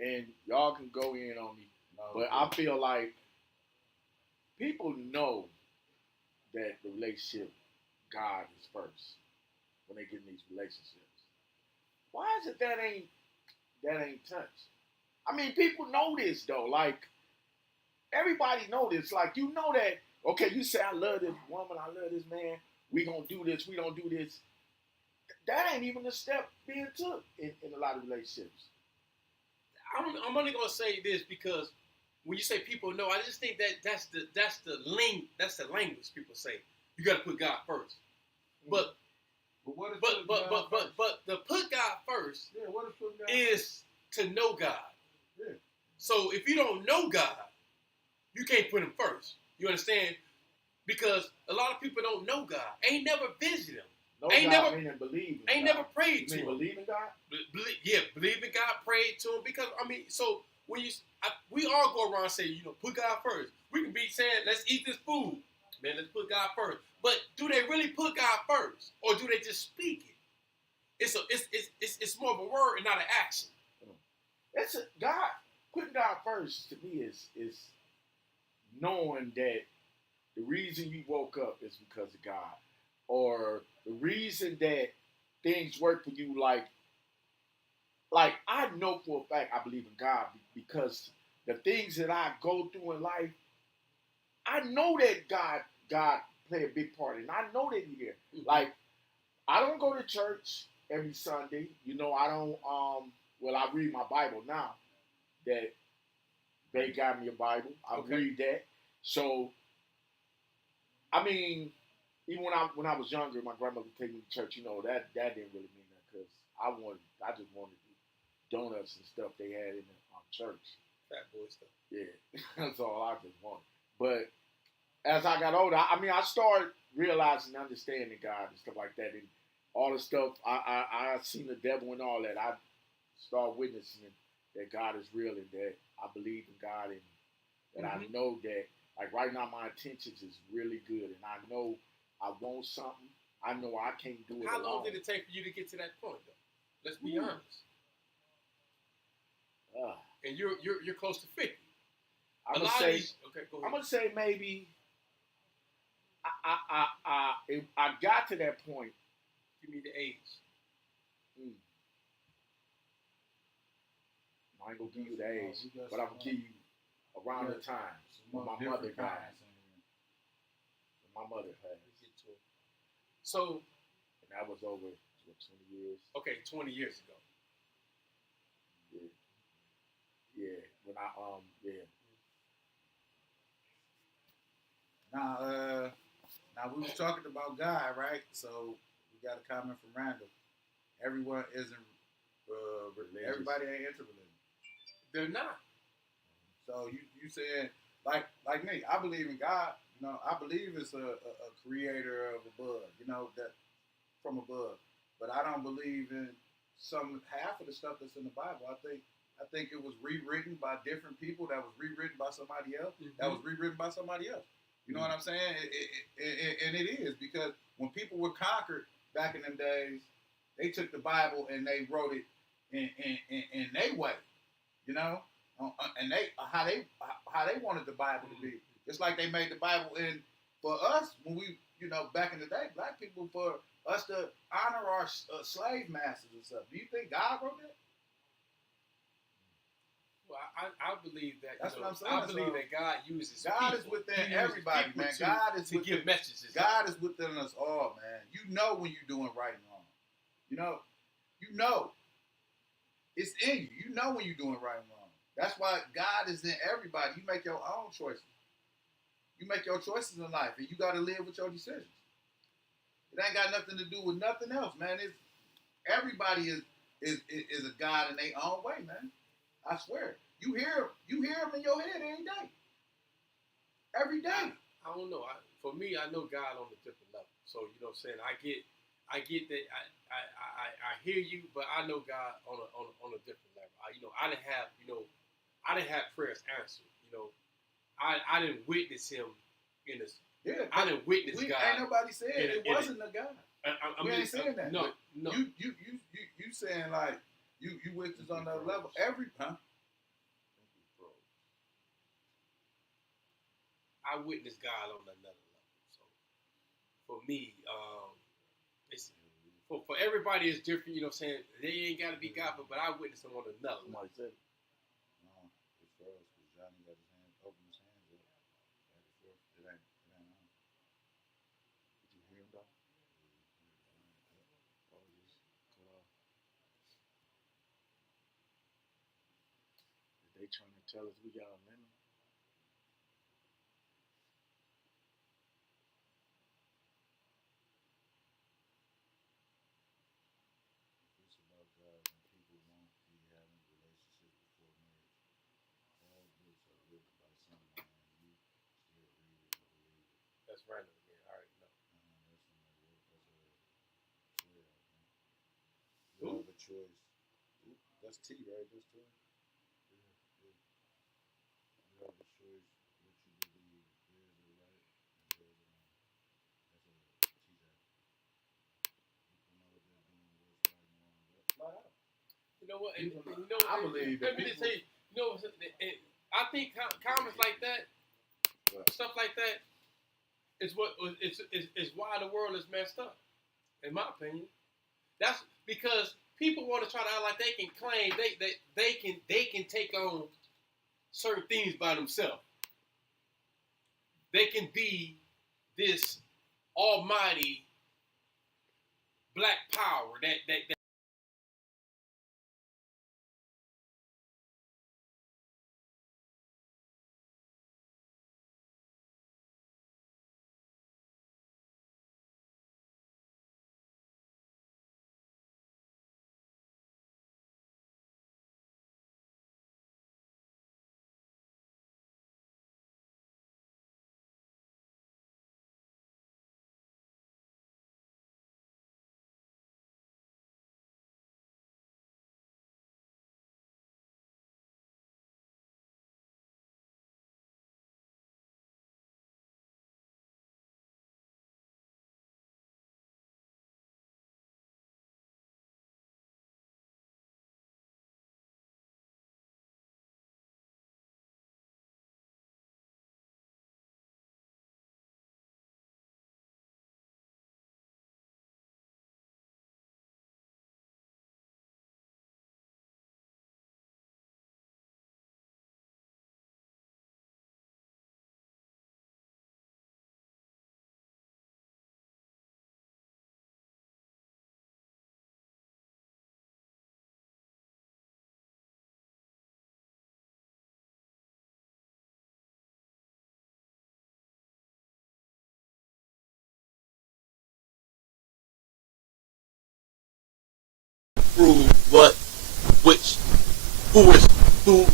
and y'all can go in on me, but I feel like people know that the relationship, God is first when they get in these relationships. Why is it that ain't touched? I mean, people know this though. Like everybody know this. Like that. Okay, you say I love this woman, I love this man. We gonna do this. We don't do this. That ain't even a step being took in a lot of relationships. I'm only gonna say this because when you say people know, I just think that's the language people say. You got to put God first. But the put God first is to know God. Yeah. So if you don't know God, you can't put him first. You understand? Because a lot of people don't know God. Ain't never visited him. No ain't God never meaning believe in ain't God. never prayed to him. Believe in God? Believe in God, prayed to him. Because so when we all go around and say, put God first. We can be saying, let's eat this food. Man, let's put God first. But do they really put God first? Or do they just speak it? It's more of a word and not an action. Putting God first to me is knowing that the reason you woke up is because of God. Or the reason that things work for you, like I know for a fact I believe in God because the things that I go through in life, I know that God play a big part in it. I know that He here. Mm-hmm. Like I don't go to church every Sunday. I don't. I read my Bible now. That they got me a Bible. I read that. So, I mean, even when I was younger, my grandmother would take me to church. That didn't really mean that because I just wanted donuts and stuff they had in the church. Fat boy stuff. Yeah, that's all I just wanted. as I got older, I mean, I started realizing, understanding God and stuff like that, and all the stuff. I seen the devil and all that. I started witnessing that God is real and that I believe in God and that I know that. Like right now, my intentions is really good, and I know I want something. I know I can't do it How alone. long did it take for you to get to that point, though? Let's be honest. And you're close to 50. I'm gonna say. Okay, go ahead. I'm gonna say maybe. I got to that point. Give me the age. I ain't gonna give you the age, but I'm gonna give you around the time when my mother died. My mother passed. So, and that was over 20 years. Okay, 20 years ago. Yeah. When I Now we was talking about God, right? So we got a comment from Randall. Everyone isn't religious. Everybody ain't into religion. They're not. So you saying like me? I believe in God. You know, I believe it's a creator of above. You know, that from above. But I don't believe in half of the stuff that's in the Bible. I think it was rewritten by different people. That was rewritten by somebody else. That was rewritten by somebody else. You know what I'm saying? And it is, because when people were conquered back in them days, they took the Bible and they wrote it in their way, you know, and how they wanted the Bible to be. Just like they made the Bible in for us when we, you know, back in the day, black people, for us to honor our slave masters and stuff. Do you think God wrote that? Well, I believe that. That's what I'm saying. I believe that God uses God people. is within everybody, man. God is to give messages. God is within us all, man. You know when you're doing right and wrong. You know. It's in you. You know when you're doing right and wrong. That's why God is in everybody. You make your own choices. You make your choices in life, and you got to live with your decisions. It ain't got nothing to do with nothing else, man. Everybody is a God in their own way, man. I swear. You hear him in your head every day. Every day. I don't know. For me, I know God on a different level. So, you know what I'm saying? I get that. I hear you, but I know God on a different level. I didn't have prayers answered. You know, I didn't witness him in this. Yeah, I didn't witness God. Ain't nobody said it wasn't a God. We ain't saying that. No. You saying like you witness on that level. I witnessed God on another level. So for me, it's for everybody it's different. You know what I'm saying? They ain't got to be God, but I witnessed him on another level. Somebody said it. No, it's for us because Johnny got his hands, opened his hands up. It ain't on. Did you hear him though? They trying to tell us we got a limit. It's about God and people won't be having relationships before marriage. All books are written by someone and you still read it and believe it. That's random again. I already know. You have a choice. That's T, right? That's T. Yeah. You have a choice what you believe. There's a right and there's a wrong. That's a T. People know they're doing what's right and wrong. That's flat out. You know what? I believe that. Let me just say, I think comments like that, stuff like that, is why the world is messed up. In my opinion, that's because people want to try to act like they can claim they can take on certain things by themselves. They can be this almighty black power that prove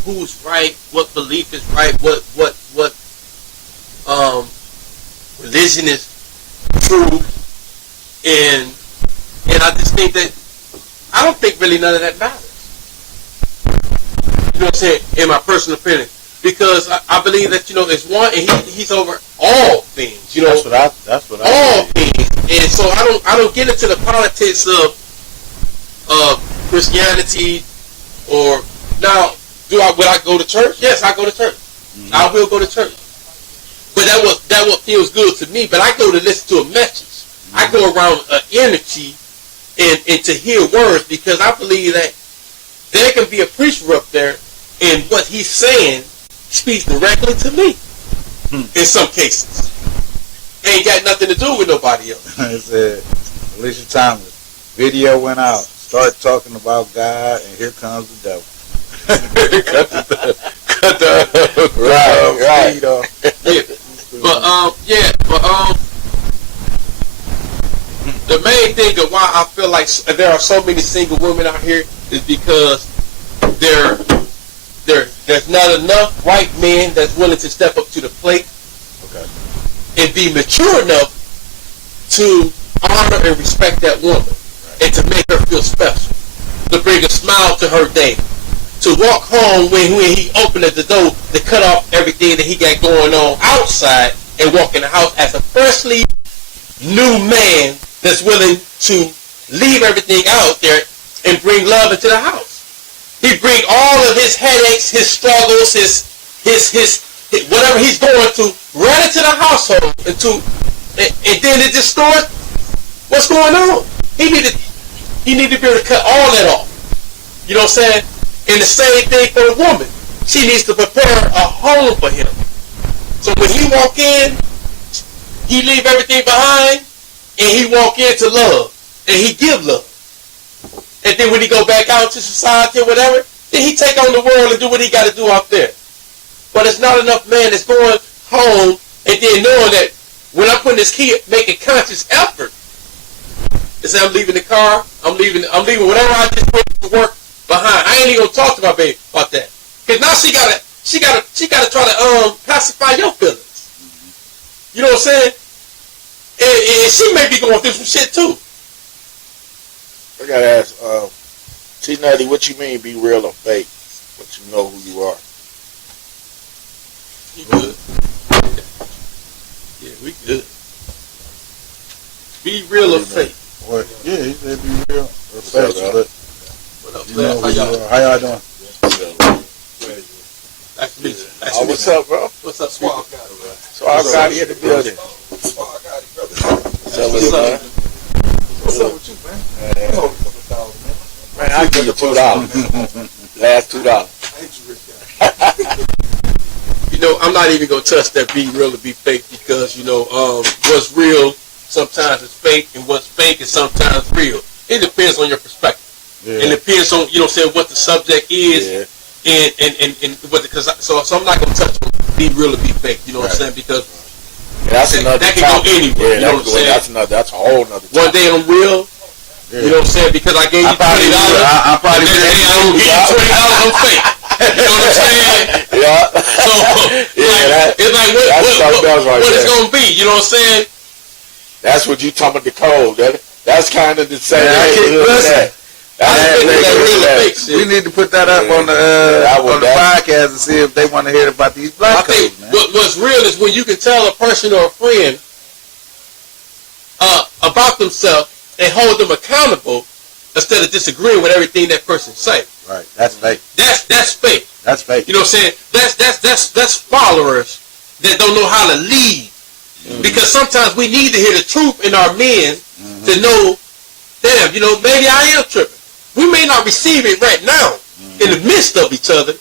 who's right, what belief is right, what religion is true, and I just think that I don't think really none of that matters. You know what I'm saying? In my personal opinion, because I believe that it's one, and he's over all things. You know, that's what I all things, and so I don't get into the politics of Christianity or now. Would I go to church? Yes, I go to church. Mm-hmm. I will go to church. But that what feels good to me. But I go to listen to a message. Mm-hmm. I go around energy and to hear words, because I believe that there can be a preacher up there and what he's saying speaks directly to me. In some cases. Ain't got nothing to do with nobody else. I said, Alicia Thomas, video went out. Start talking about God, and here comes the devil. Right. The main thing of why I feel like there are so many single women out here is because there's not enough white men that's willing to step up to the plate, okay, and be mature enough to honor and respect that woman, right, and to make her feel special, to bring a smile to her day, to walk home when he opened the door, to cut off everything that he got going on outside and walk in the house as a freshly new man that's willing to leave everything out there and bring love into the house. He bring all of his headaches, his struggles, his whatever he's going through right into the household, and then it distorts what's going on. He need to be able to cut all that off. You know what I'm saying? And the same thing for the woman. She needs to prepare a home for him. So when he walk in, he leave everything behind, and he walk into love, and he give love. And then when he go back out to society or whatever, then he take on the world and do what he got to do out there. But it's not enough man that's going home and then knowing that when I'm putting this kid, making conscious effort, to say I'm leaving the car, I'm leaving whatever I just went to work behind. I ain't even gonna talk to my baby about that, because now she gotta try to pacify your feelings. You know what I'm saying? And she may be going through some shit too. I gotta ask, T Nutty, what you mean be real or fake? But you know who you are. You good? Yeah, we good. Be real or fake? What? Yeah, he said be real or fake. But what up, you know who you are. How y'all doing? Nice to meet you. What's up, bro? What's up, Swag? Swag got here in the building. What's up, man? What's up with you, man? Man, I'll give you $2. Last $2. You know, I'm not even gonna touch that be real or be fake, because what's real sometimes is fake, and what's fake is sometimes real. It depends on your perspective. Yeah. And it depends on what the subject is, yeah, and what so I'm not gonna touch on be real or be fake. You know what I'm saying? Because that can go anywhere. Yeah, you know what I'm saying? That's a whole nother topic. One day I'm real. Yeah. You know what I'm saying? Because I gave you $20. I'm probably I'm gonna give you $20. I'm fake. You know what I'm saying? Yeah. So it's like what it's gonna be. You know what I'm saying? That's what you talking about, the code. That's kind of the same. We need to put that up on the podcast and see if they want to hear about these black codes, man. What's real is when you can tell a person or a friend about themselves and hold them accountable instead of disagreeing with everything that person say. Right. That's fake. That's fake. That's fake. You know what I'm saying? That's followers that don't know how to lead. Mm-hmm. Because sometimes we need to hear the truth in our men, mm-hmm, to know, damn, maybe I am tripping. We may not receive it right now, mm-hmm, in the midst of each other,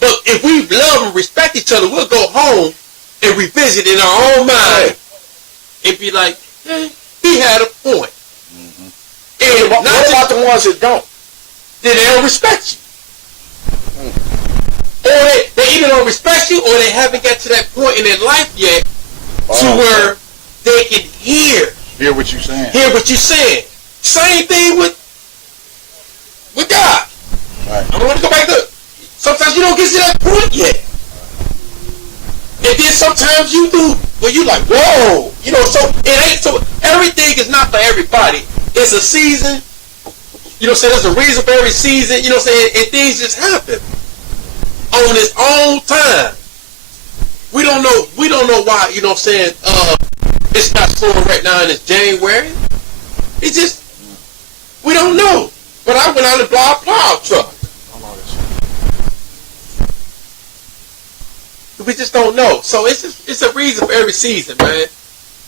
but if we love and respect each other, we'll go home and revisit in our own mind and be like, hey, he had a point. Mm-hmm. And what about the ones that don't? Then they don't respect you. Mm-hmm. Or they either don't respect you, or they haven't got to that point in their life yet to where they can hear what you're saying. Hear what you're saying. Same thing with want yet. And then sometimes you do, where you like, whoa, you know, so it ain't, so everything is not for everybody. It's a season, you know what I'm saying, there's a reason for every season, you know what I'm saying, and things just happen on its own time. We don't know why, you know what I'm saying, it's not snowing right now and it's January. It's just, we don't know. But I went out and bought a plow truck. We just don't know. So it's a reason for every season, man.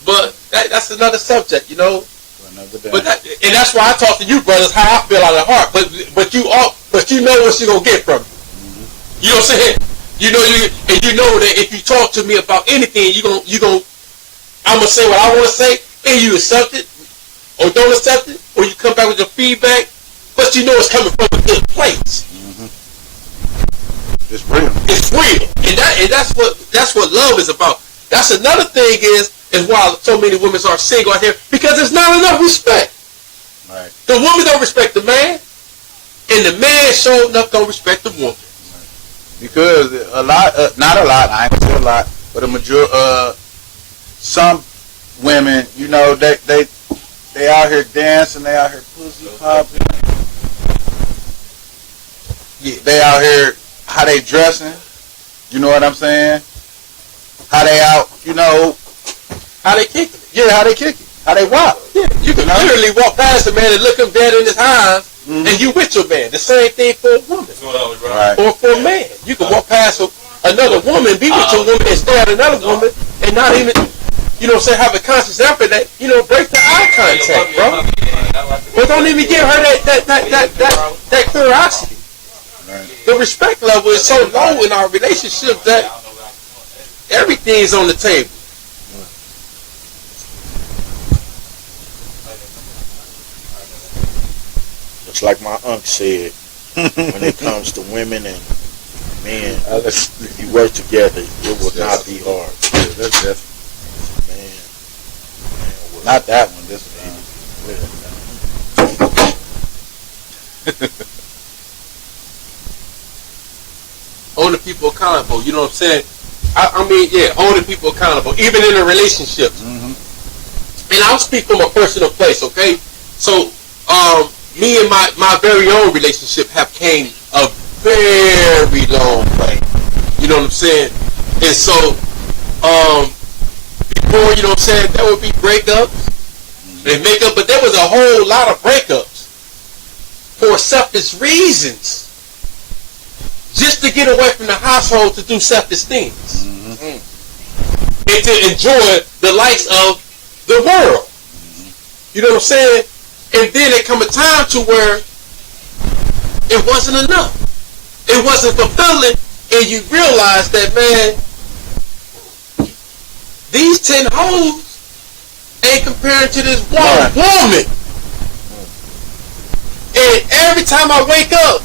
But that's another subject, you know. But and that's why I talk to you, brothers, how I feel out of the heart. But you know what you're gonna get from me. You know what I'm saying? You know that if you talk to me about anything, you gonna I'm gonna say what I want to say, and you accept it or don't accept it, or you come back with your feedback. But you know it's coming from a good place. It's real. It's real, and that's what love is about. That's another thing is why so many women are single out here, because there's not enough respect. Right. The woman don't respect the man, and the man sure enough don't respect the woman. Because a lot, not a lot, I ain't gonna say a lot, but a majority, some women, you know, they out here dancing, they out here pussy popping. Yeah. They out here, how they dressing, you know what I'm saying? How they out, you know. How they kick it. Yeah, how they kick it. How they walk. Yeah, you can literally walk past a man and look him dead in his eyes, and you with your man. The same thing for a woman. Right. Or for a man. You can walk past another woman, be with your woman, and stare at another woman, and not even, you know, say have a conscious effort that, you know, break the eye contact, bro. But don't even give her that curiosity. Right. The respect level is so low in our relationship that everything's on the table. Just like my uncle said, when it comes to women and men, if you work together, it will not be hard. Yeah, that's definitely. Man, not that one, this one. Holding people accountable, you know what I'm saying? I mean, yeah, holding people accountable, even in a relationship. And I'll speak from a personal place, okay? So, me and my very own relationship have came a very long way. You know what I'm saying? And so, before, you know what I'm saying, there would be breakups and makeup, but there was a whole lot of breakups for selfish reasons. Just to get away from the household to do selfish things. And to enjoy the likes of the world. You know what I'm saying? And then there come a time to where it wasn't enough. It wasn't fulfilling, and you realize that, man, these 10 hoes ain't compared to this one woman. And every time I wake up,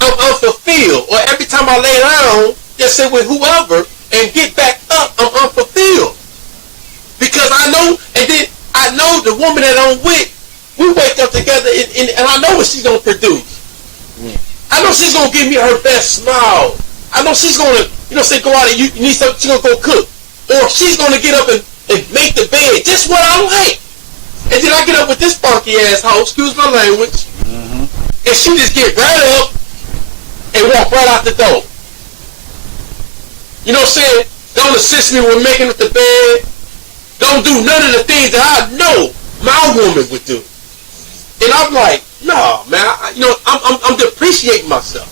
I'm unfulfilled. Or every time I lay down, just sit with whoever and get back up, I'm unfulfilled. Because I know, and then I know the woman that I'm with, we wake up together and I know what she's going to produce. I know she's going to give me her best smile. I know she's going to, you know, say go out and you need something, she's going to go cook. Or she's going to get up and make the bed, just what I like. And then I get up with this funky ass hoe, excuse my language, and she just get right up and walk right out the door. You know what I'm saying? Don't assist me with making up the bed. Don't do none of the things that I know my woman would do. And I'm like, no, man. I'm depreciating myself.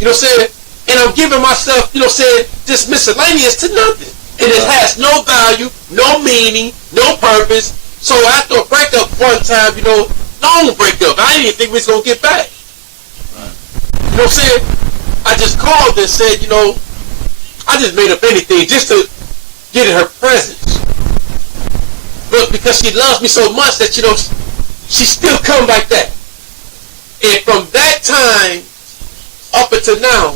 You know what I'm saying? And I'm giving myself, you know what I'm saying, just miscellaneous to nothing. And it has no value, no meaning, no purpose. So after a breakup one time, you know, long breakup, I didn't even think we was going to get back. You know what I'm saying? I just called and said, you know, I just made up anything just to get in her presence. But because she loves me so much that, you know, she still come like that. And from that time up until now,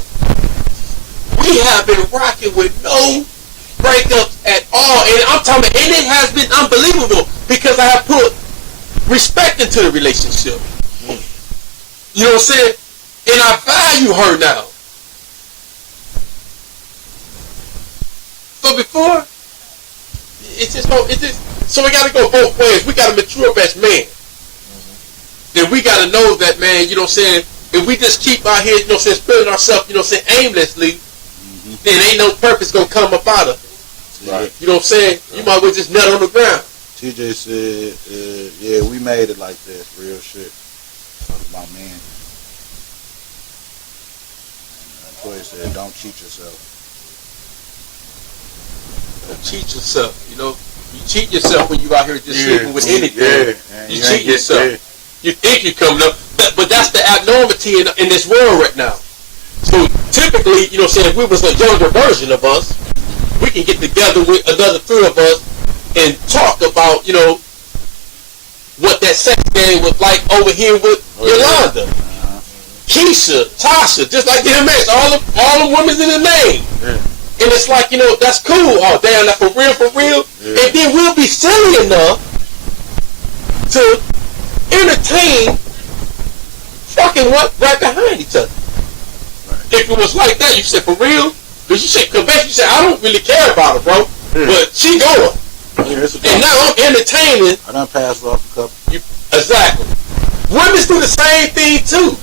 we have been rocking with no breakups at all. And I'm talking about, and it has been unbelievable because I have put respect into the relationship. You know what I'm saying? And I value her now. But before, it's just so we got to go both ways. We got to mature as men. Then we got to know that, man, you know what I'm saying, if we just keep out here, you know what I'm saying, spilling ourselves, you know what I'm saying, aimlessly, then ain't no purpose going to come up out of it. Right. You know what I'm saying? You might as well just nut on the ground. TJ said, yeah, we made it like this. Real shit. Talking about men. And Toy said, don't cheat yourself. Don't cheat yourself, you know. You cheat yourself when you out here just sleeping with anything. Yeah. You cheat yourself. You think you're coming up, but that's the abnormality in this world right now. So typically, you know what I'm saying, if we was a younger version of us, we can get together with another three of us and talk about, you know, what that sex game was like over here with Yolanda, Keisha, Tasha, just like DMX, all the women's in the name. Yeah. And it's like, you know, that's cool. Oh, damn, that's for real. Yeah. And then we'll be silly enough to entertain fucking right behind each other. Right. If it was like that, you said, for real? Because you said, convention, you said, I don't really care about her, bro. Yeah. But she going. Yeah, and now I'm entertaining. I done passed off a couple. Exactly. Women do the same thing, too.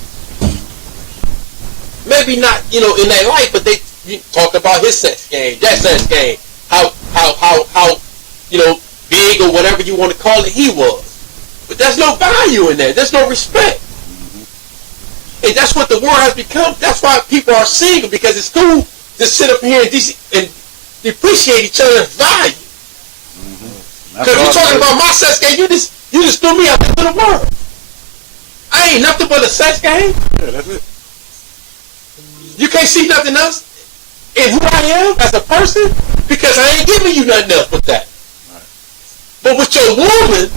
Maybe not, you know, in their life, but they talk about his sex game, that sex game, how you know, big or whatever you want to call it he was. But there's no value in that. There's no respect. Mm-hmm. And that's what the world has become. That's why people are single, because it's cool to sit up here and depreciate each other's value. Because you're talking about my sex game, you just threw me out into the world. I ain't nothing but a sex game. Yeah, that's it. You can't see nothing else in who I am as a person, because I ain't giving you nothing else but that. Right. But with your woman,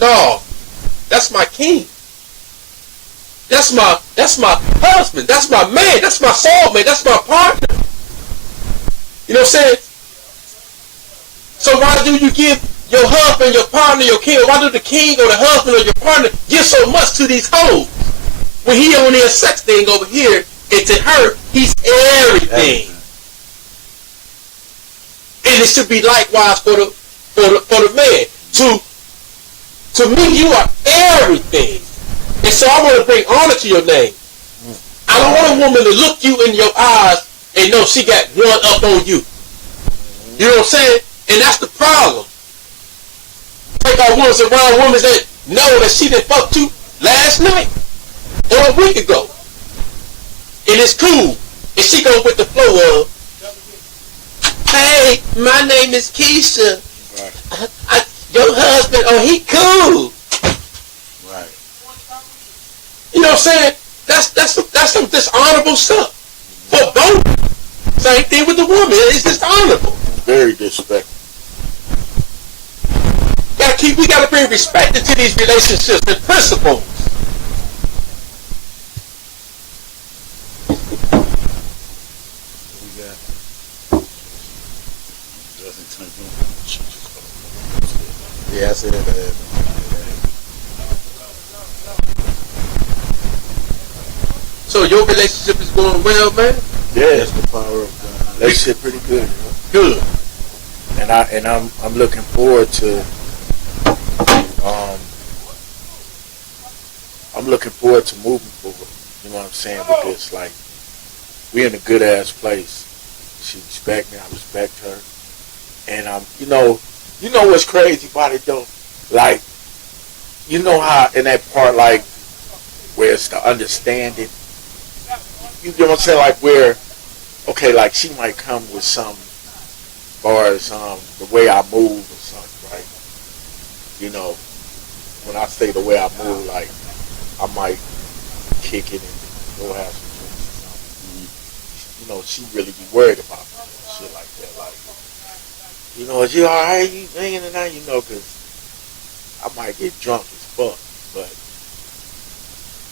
no, that's my king. That's my husband. That's my man. That's my soulmate. That's my partner. You know what I'm saying? So why do you give your husband, your partner, your king? Why do the king or the husband or your partner give so much to these hoes when he only a sex thing over here? And to her, he's everything. And it should be likewise for the man. To me, you are everything. And so I want to bring honor to your name. I don't want a woman to look you in your eyes and know she got one up on you. You know what I'm saying? And that's the problem. Take our women around women that know that she done fucked you last night or a week ago. And it's cool. And she go with the flow of, hey, my name is Keisha. Right. Your husband, oh, he cool. Right. You know what I'm saying? That's some dishonorable stuff. For both. Same thing with the woman. It's dishonorable. Very disrespectful. We gotta bring respect into these relationships and principles. Yeah, I said that. So your relationship is going well, man? Yeah, that's the power of God. Relationship pretty good. Good. And I'm looking forward to moving forward. You know what I'm saying? Because like we're in a good ass place. She respect me, I respect her. And you know what's crazy about it though? Like, you know how in that part like where it's the understanding. You know what I'm saying? Like where, okay, like she might come with some as far as the way I move or something, right? You know, when I say the way I move, like I might kick it and go have some drinks or something. You know, she really be worried about me and shit like that. Like, you know, is you alright? You hanging tonight? You know, because I might get drunk as fuck. But,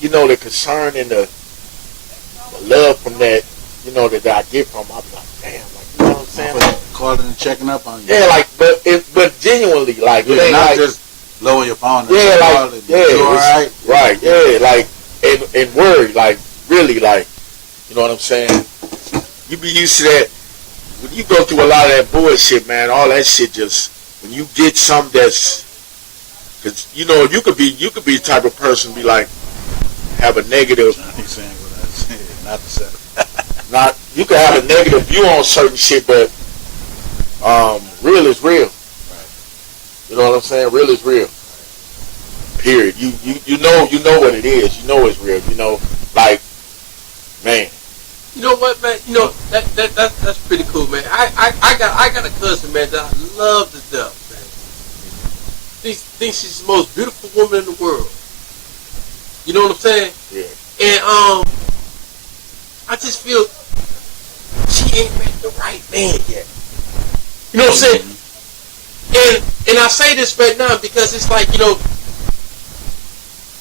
you know, the concern and the love from that, you know, that I get from, I'll be like, damn, like, you know what I'm saying? Like, calling and checking up on you. Yeah, like, but genuinely, like, yeah, it ain't not like, just blowing your phone. Yeah, like, yeah, you alright? Right, yeah, like, and worried, like, really, like, you know what I'm saying? You be used to that when you go through a lot of that bullshit, man, all that shit just, when you get something that's, cause you know, you could be the type of person be like, have a negative. I ain't saying what I said, not to say. Not, you could have a negative view on certain shit, but real is real. Right. You know what I'm saying? Real is real. Period. You know what it is. You know it's real. You know, like, man. You know what, man? You know that's pretty cool, man. I got a cousin, man, that I love to death, man. Think she's the most beautiful woman in the world. You know what I'm saying? Yeah. And I just feel she ain't met the right man yet. You know what I'm saying? And I say this right now because it's like, you know,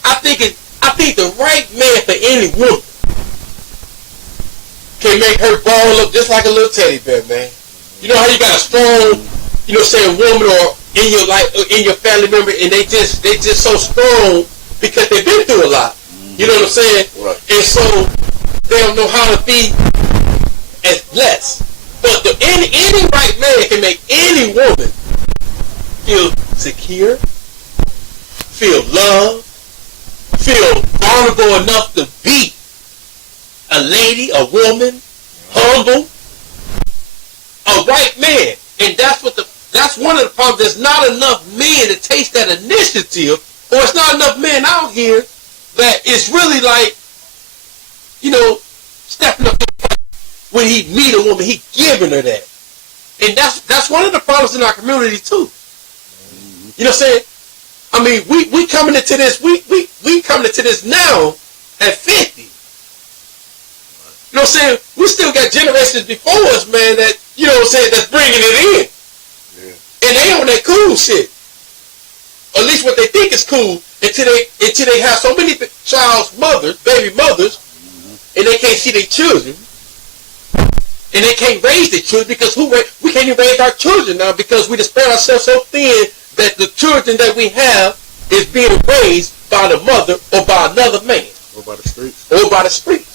I think the right man for any woman can make her ball up just like a little teddy bear, man. You know how you got a strong, you know, say a woman or in your life, in your family member, and they just so strong because they've been through a lot. You know what I'm saying? Right. And so they don't know how to be as less. But any right man can make any woman feel secure, feel loved, feel vulnerable enough to be a lady, a woman, humble, a right man. And that's one of the problems. There's not enough men to take that initiative, or it's not enough men out here that is really like, you know, stepping up when he meet a woman, he giving her that. And that's one of the problems in our community too. You know what I'm saying? I mean, we coming into this, we coming into this now at 50. You know what I'm saying? We still got generations before us, man, that, you know what I'm saying, that's bringing it in. Yeah. And they on that cool shit. At least what they think is cool until they have so many baby mothers, and they can't see their children. And they can't raise their children because we can't even raise our children now because we just spread ourselves so thin that the children that we have is being raised by the mother or by another man. Or by the streets. Or by the streets.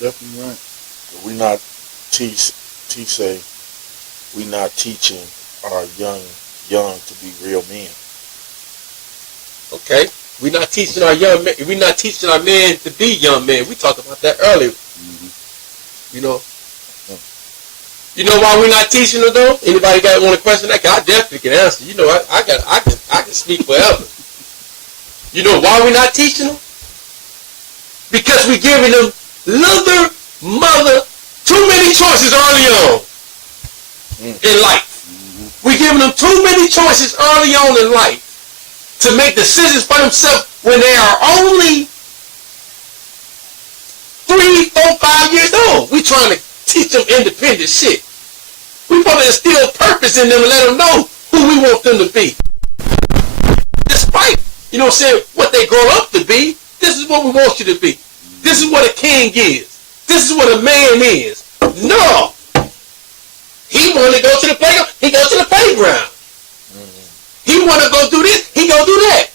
You're definitely right. We not we not teaching our young to be real men. Okay? We're not teaching our men to be young men. We talked about that earlier. You know. You know why we're not teaching them though? Anybody want to question that? 'Cause I definitely can answer. You know, I can speak forever. You know why we're not teaching them? Because we're giving them mother, too many choices early on in life. We're giving them too many choices early on in life to make decisions for themselves when they are only 3, 4, 5 years old. We trying to teach them independent shit. We want to instill purpose in them and let them know who we want them to be. Despite, you know what I'm saying, what they grow up to be, this is what we want you to be. This is what a king is. This is what a man is. No. He want to go to the playground, he goes to the playground. He want to go do this, he go do that.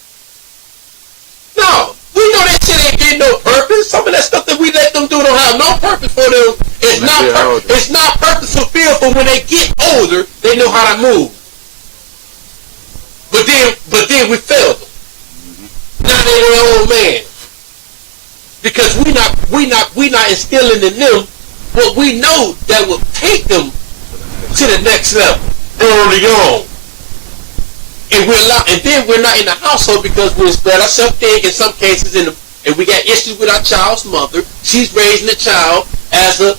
No. We know that shit ain't getting no purpose. Some of that stuff that we let them do don't have no purpose for them. It's not purpose fulfilled for when they get older, they know how to move. But then we failed them. Now they're their own man. Because we not instilling in them what we know that will take them to the next level early on. And then we're not in the household because we're spread ourselves thin in some cases and we got issues with our child's mother. She's raising the child as her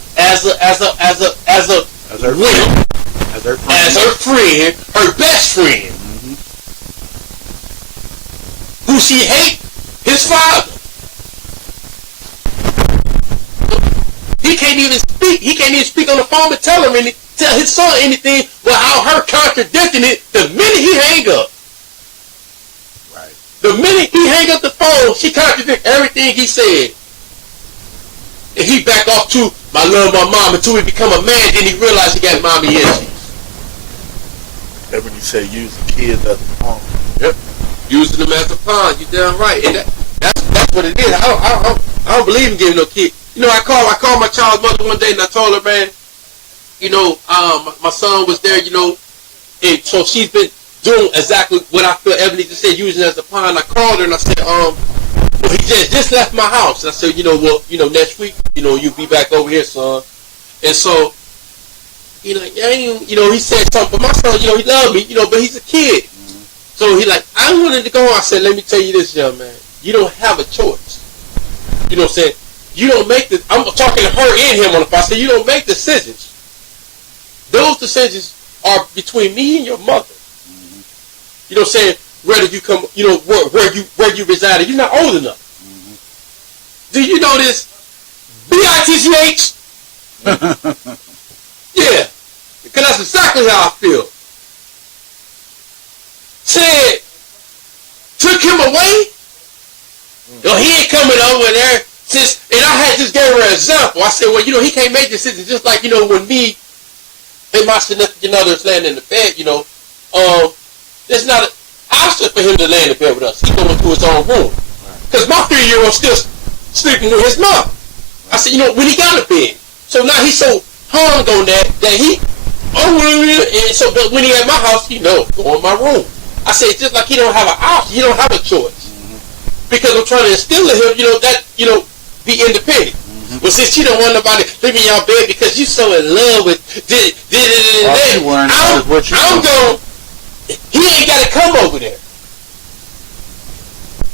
friend, her best friend. Who she hates, his father. He can't even speak on the phone and tell his son anything without her contradicting it the minute he hang up. Right. The minute he hang up the phone, she contradicts everything he said. And he back off to, I love my mom, until he become a man, then he realize he got mommy issues. That's when you say use the kids as a pawn. Yep. Using them as a pawn, you damn right. And that's what it is. I don't believe in giving no kid. You know, I called my child's mother one day and I told her, man, you know, my son was there, you know, and so she's been doing exactly what I feel Ebony just said, using it as a pawn. I called her and I said, well, he just left my house. And I said, you know, well, you know, next week, you know, you'll be back over here, son. And so, you know, he said something, but my son, you know, he loved me, you know, but he's a kid. Mm-hmm. So he like, I wanted to go. I said, let me tell you this, young man, you don't have a choice. You know what I'm saying? You don't make the, I'm talking to her and him on the phone. I said, you don't make decisions. Those decisions are between me and your mother. Mm-hmm. You know what I'm saying? Whether you come, you know, where you reside, you're not old enough. Mm-hmm. Do you know this? BITCH? Yeah. Because that's exactly how I feel. Said, took him away? No, he ain't coming over there. And I had just gave her an example. I said, well, you know, he can't make decisions just like, you know, when me and my significant other is laying in the bed, you know, there's not an option for him to lay in the bed with us. He's going to his own room. Because my 3-year-old still sleeping with his mom. I said, you know, when he got a bed. So now he's so hung on that he, and so but when he at my house, you know, go in my room. I said, it's just like he don't have an option. He don't have a choice. Mm-hmm. Because I'm trying to instill in him, you know, that, you know, be independent. Mm-hmm. Well, since you don't want nobody living in your bed because you so in love with I'm going, he ain't got to come over there.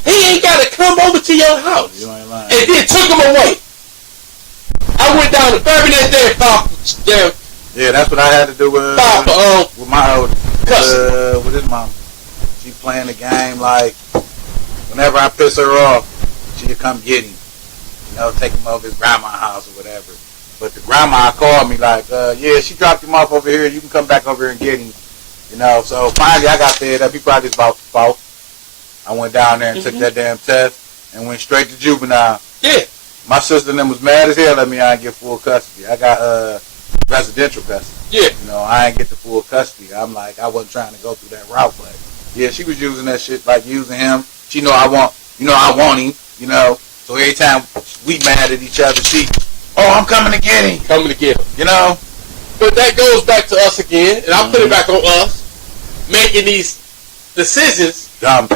He ain't got to come over to your house. You ain't lying. And then took him away. I went down the very next day and filed there. Yeah, that's what I had to do with my oldest. With his mom. She playing the game like, whenever I piss her off, she'd come get him. You know, take him over his grandma's house or whatever. But the grandma called me like, yeah, she dropped him off over here. You can come back over here and get him. You know, so finally I got fed up. He probably was about 4. I went down there and took that damn test and went straight to juvenile. Yeah. My sister and them was mad as hell at me. I didn't get full custody. I got residential custody. Yeah. You know, I ain't get the full custody. I'm like, I wasn't trying to go through that route, but yeah, she was using that shit, like using him. She know I want him, you know. So every time we mad at each other, I'm coming to get him. Coming to get him. You know? But that goes back to us again, and I'll put it back on us, making these decisions to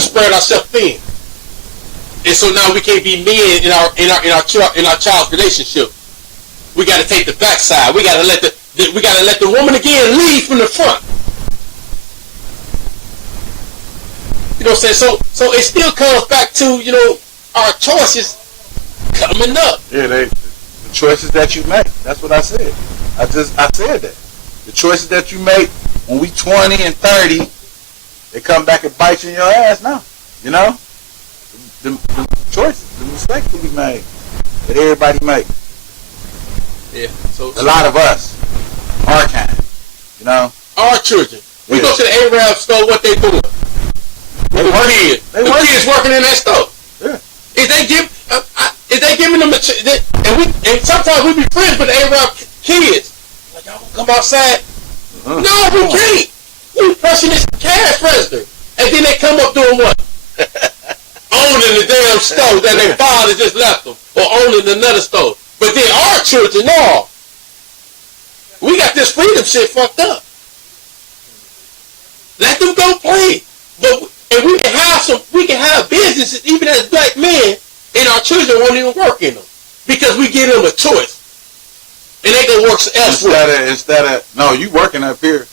spread ourselves thin. And so now we can't be men in our child's relationship. We got to take the backside. We got to let the woman again lead from the front. You know what I'm saying? So it still comes back to, you know, our choices coming up. Yeah, the choices that you make. That's what I said. I said that. The choices that you make when we 20 and 30, they come back and bite you in your ass now. You know? The choices, the mistakes will be made that everybody make. Yeah. So a lot of us, our kind, you know, our children. We go to the Abraham store. What they doing? The kids working in that store. Yeah. Is they giving them and sometimes we be friends with the Abraham kids. Like, y'all gonna come outside? No, we can't. We pressing this cash register, and then they come up doing what? Owning the damn store that their father just left them, or owning another store. But then our children, no. We got this freedom shit fucked up. Let them go play. And we can have businesses even as black men, and our children won't even work in them because we give them a choice, and they go work elsewhere. Instead of no, you working up here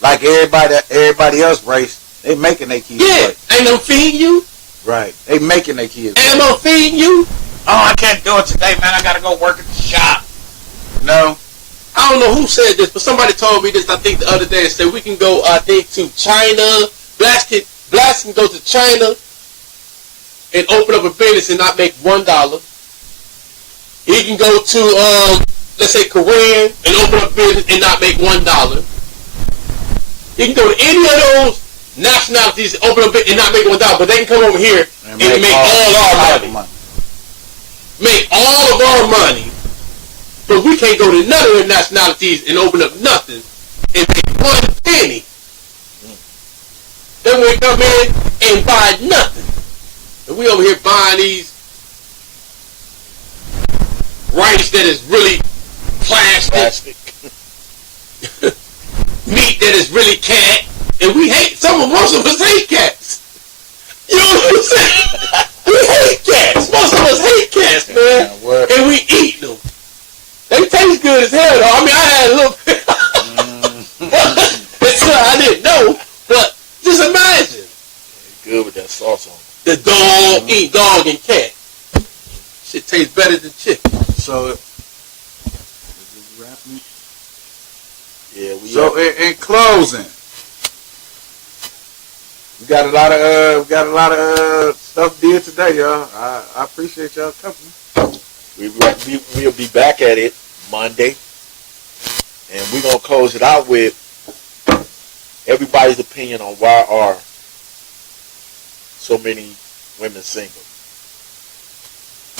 like everybody else race. They making their kids. Yeah, work. Ain't no feeding you. Right, they making their kids. Ain't no feeding you. Oh, I can't do it today, man. I gotta go work at the shop. No. I don't know who said this, but somebody told me this, I think, the other day. They said we can go, I think, to China. Blacks can go to China and open up a business and not make $1. He can go to, let's say, Korea and open up a business and not make $1. He can go to any of those nationalities, open up and not make $1, but they can come over here and make all our money. Make all of our money. But we can't go to none of the nationalities and open up nothing and make 1 penny. Then we come in and buy nothing. And we over here buying these rice that is really plastic. Meat that is really cat. And we hate, most of us hate cats. You know what I'm saying? We hate cats. Most of us hate cats, man. And we eat them. They taste good as hell, though. I mean, I had a little bit. I didn't know, but just imagine. Good with that sauce on it. The dog eat dog and cat. Shit tastes better than chicken. So, is it wrapping? Yeah, we. So in closing, we got a lot of stuff did today, y'all. I appreciate y'all company. We'll be back at it Monday, and we're gonna close it out with everybody's opinion on why are so many women single.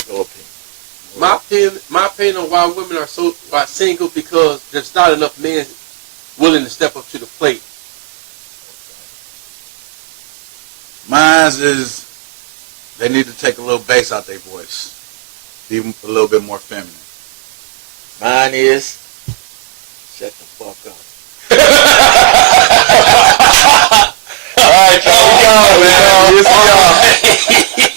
Your opinion. My opinion on why women are single, because there's not enough men willing to step up to the plate. Mine is they need to take a little bass out their voice, be a little bit more feminine. Mine is shut the fuck up. All right, y'all. We go, man.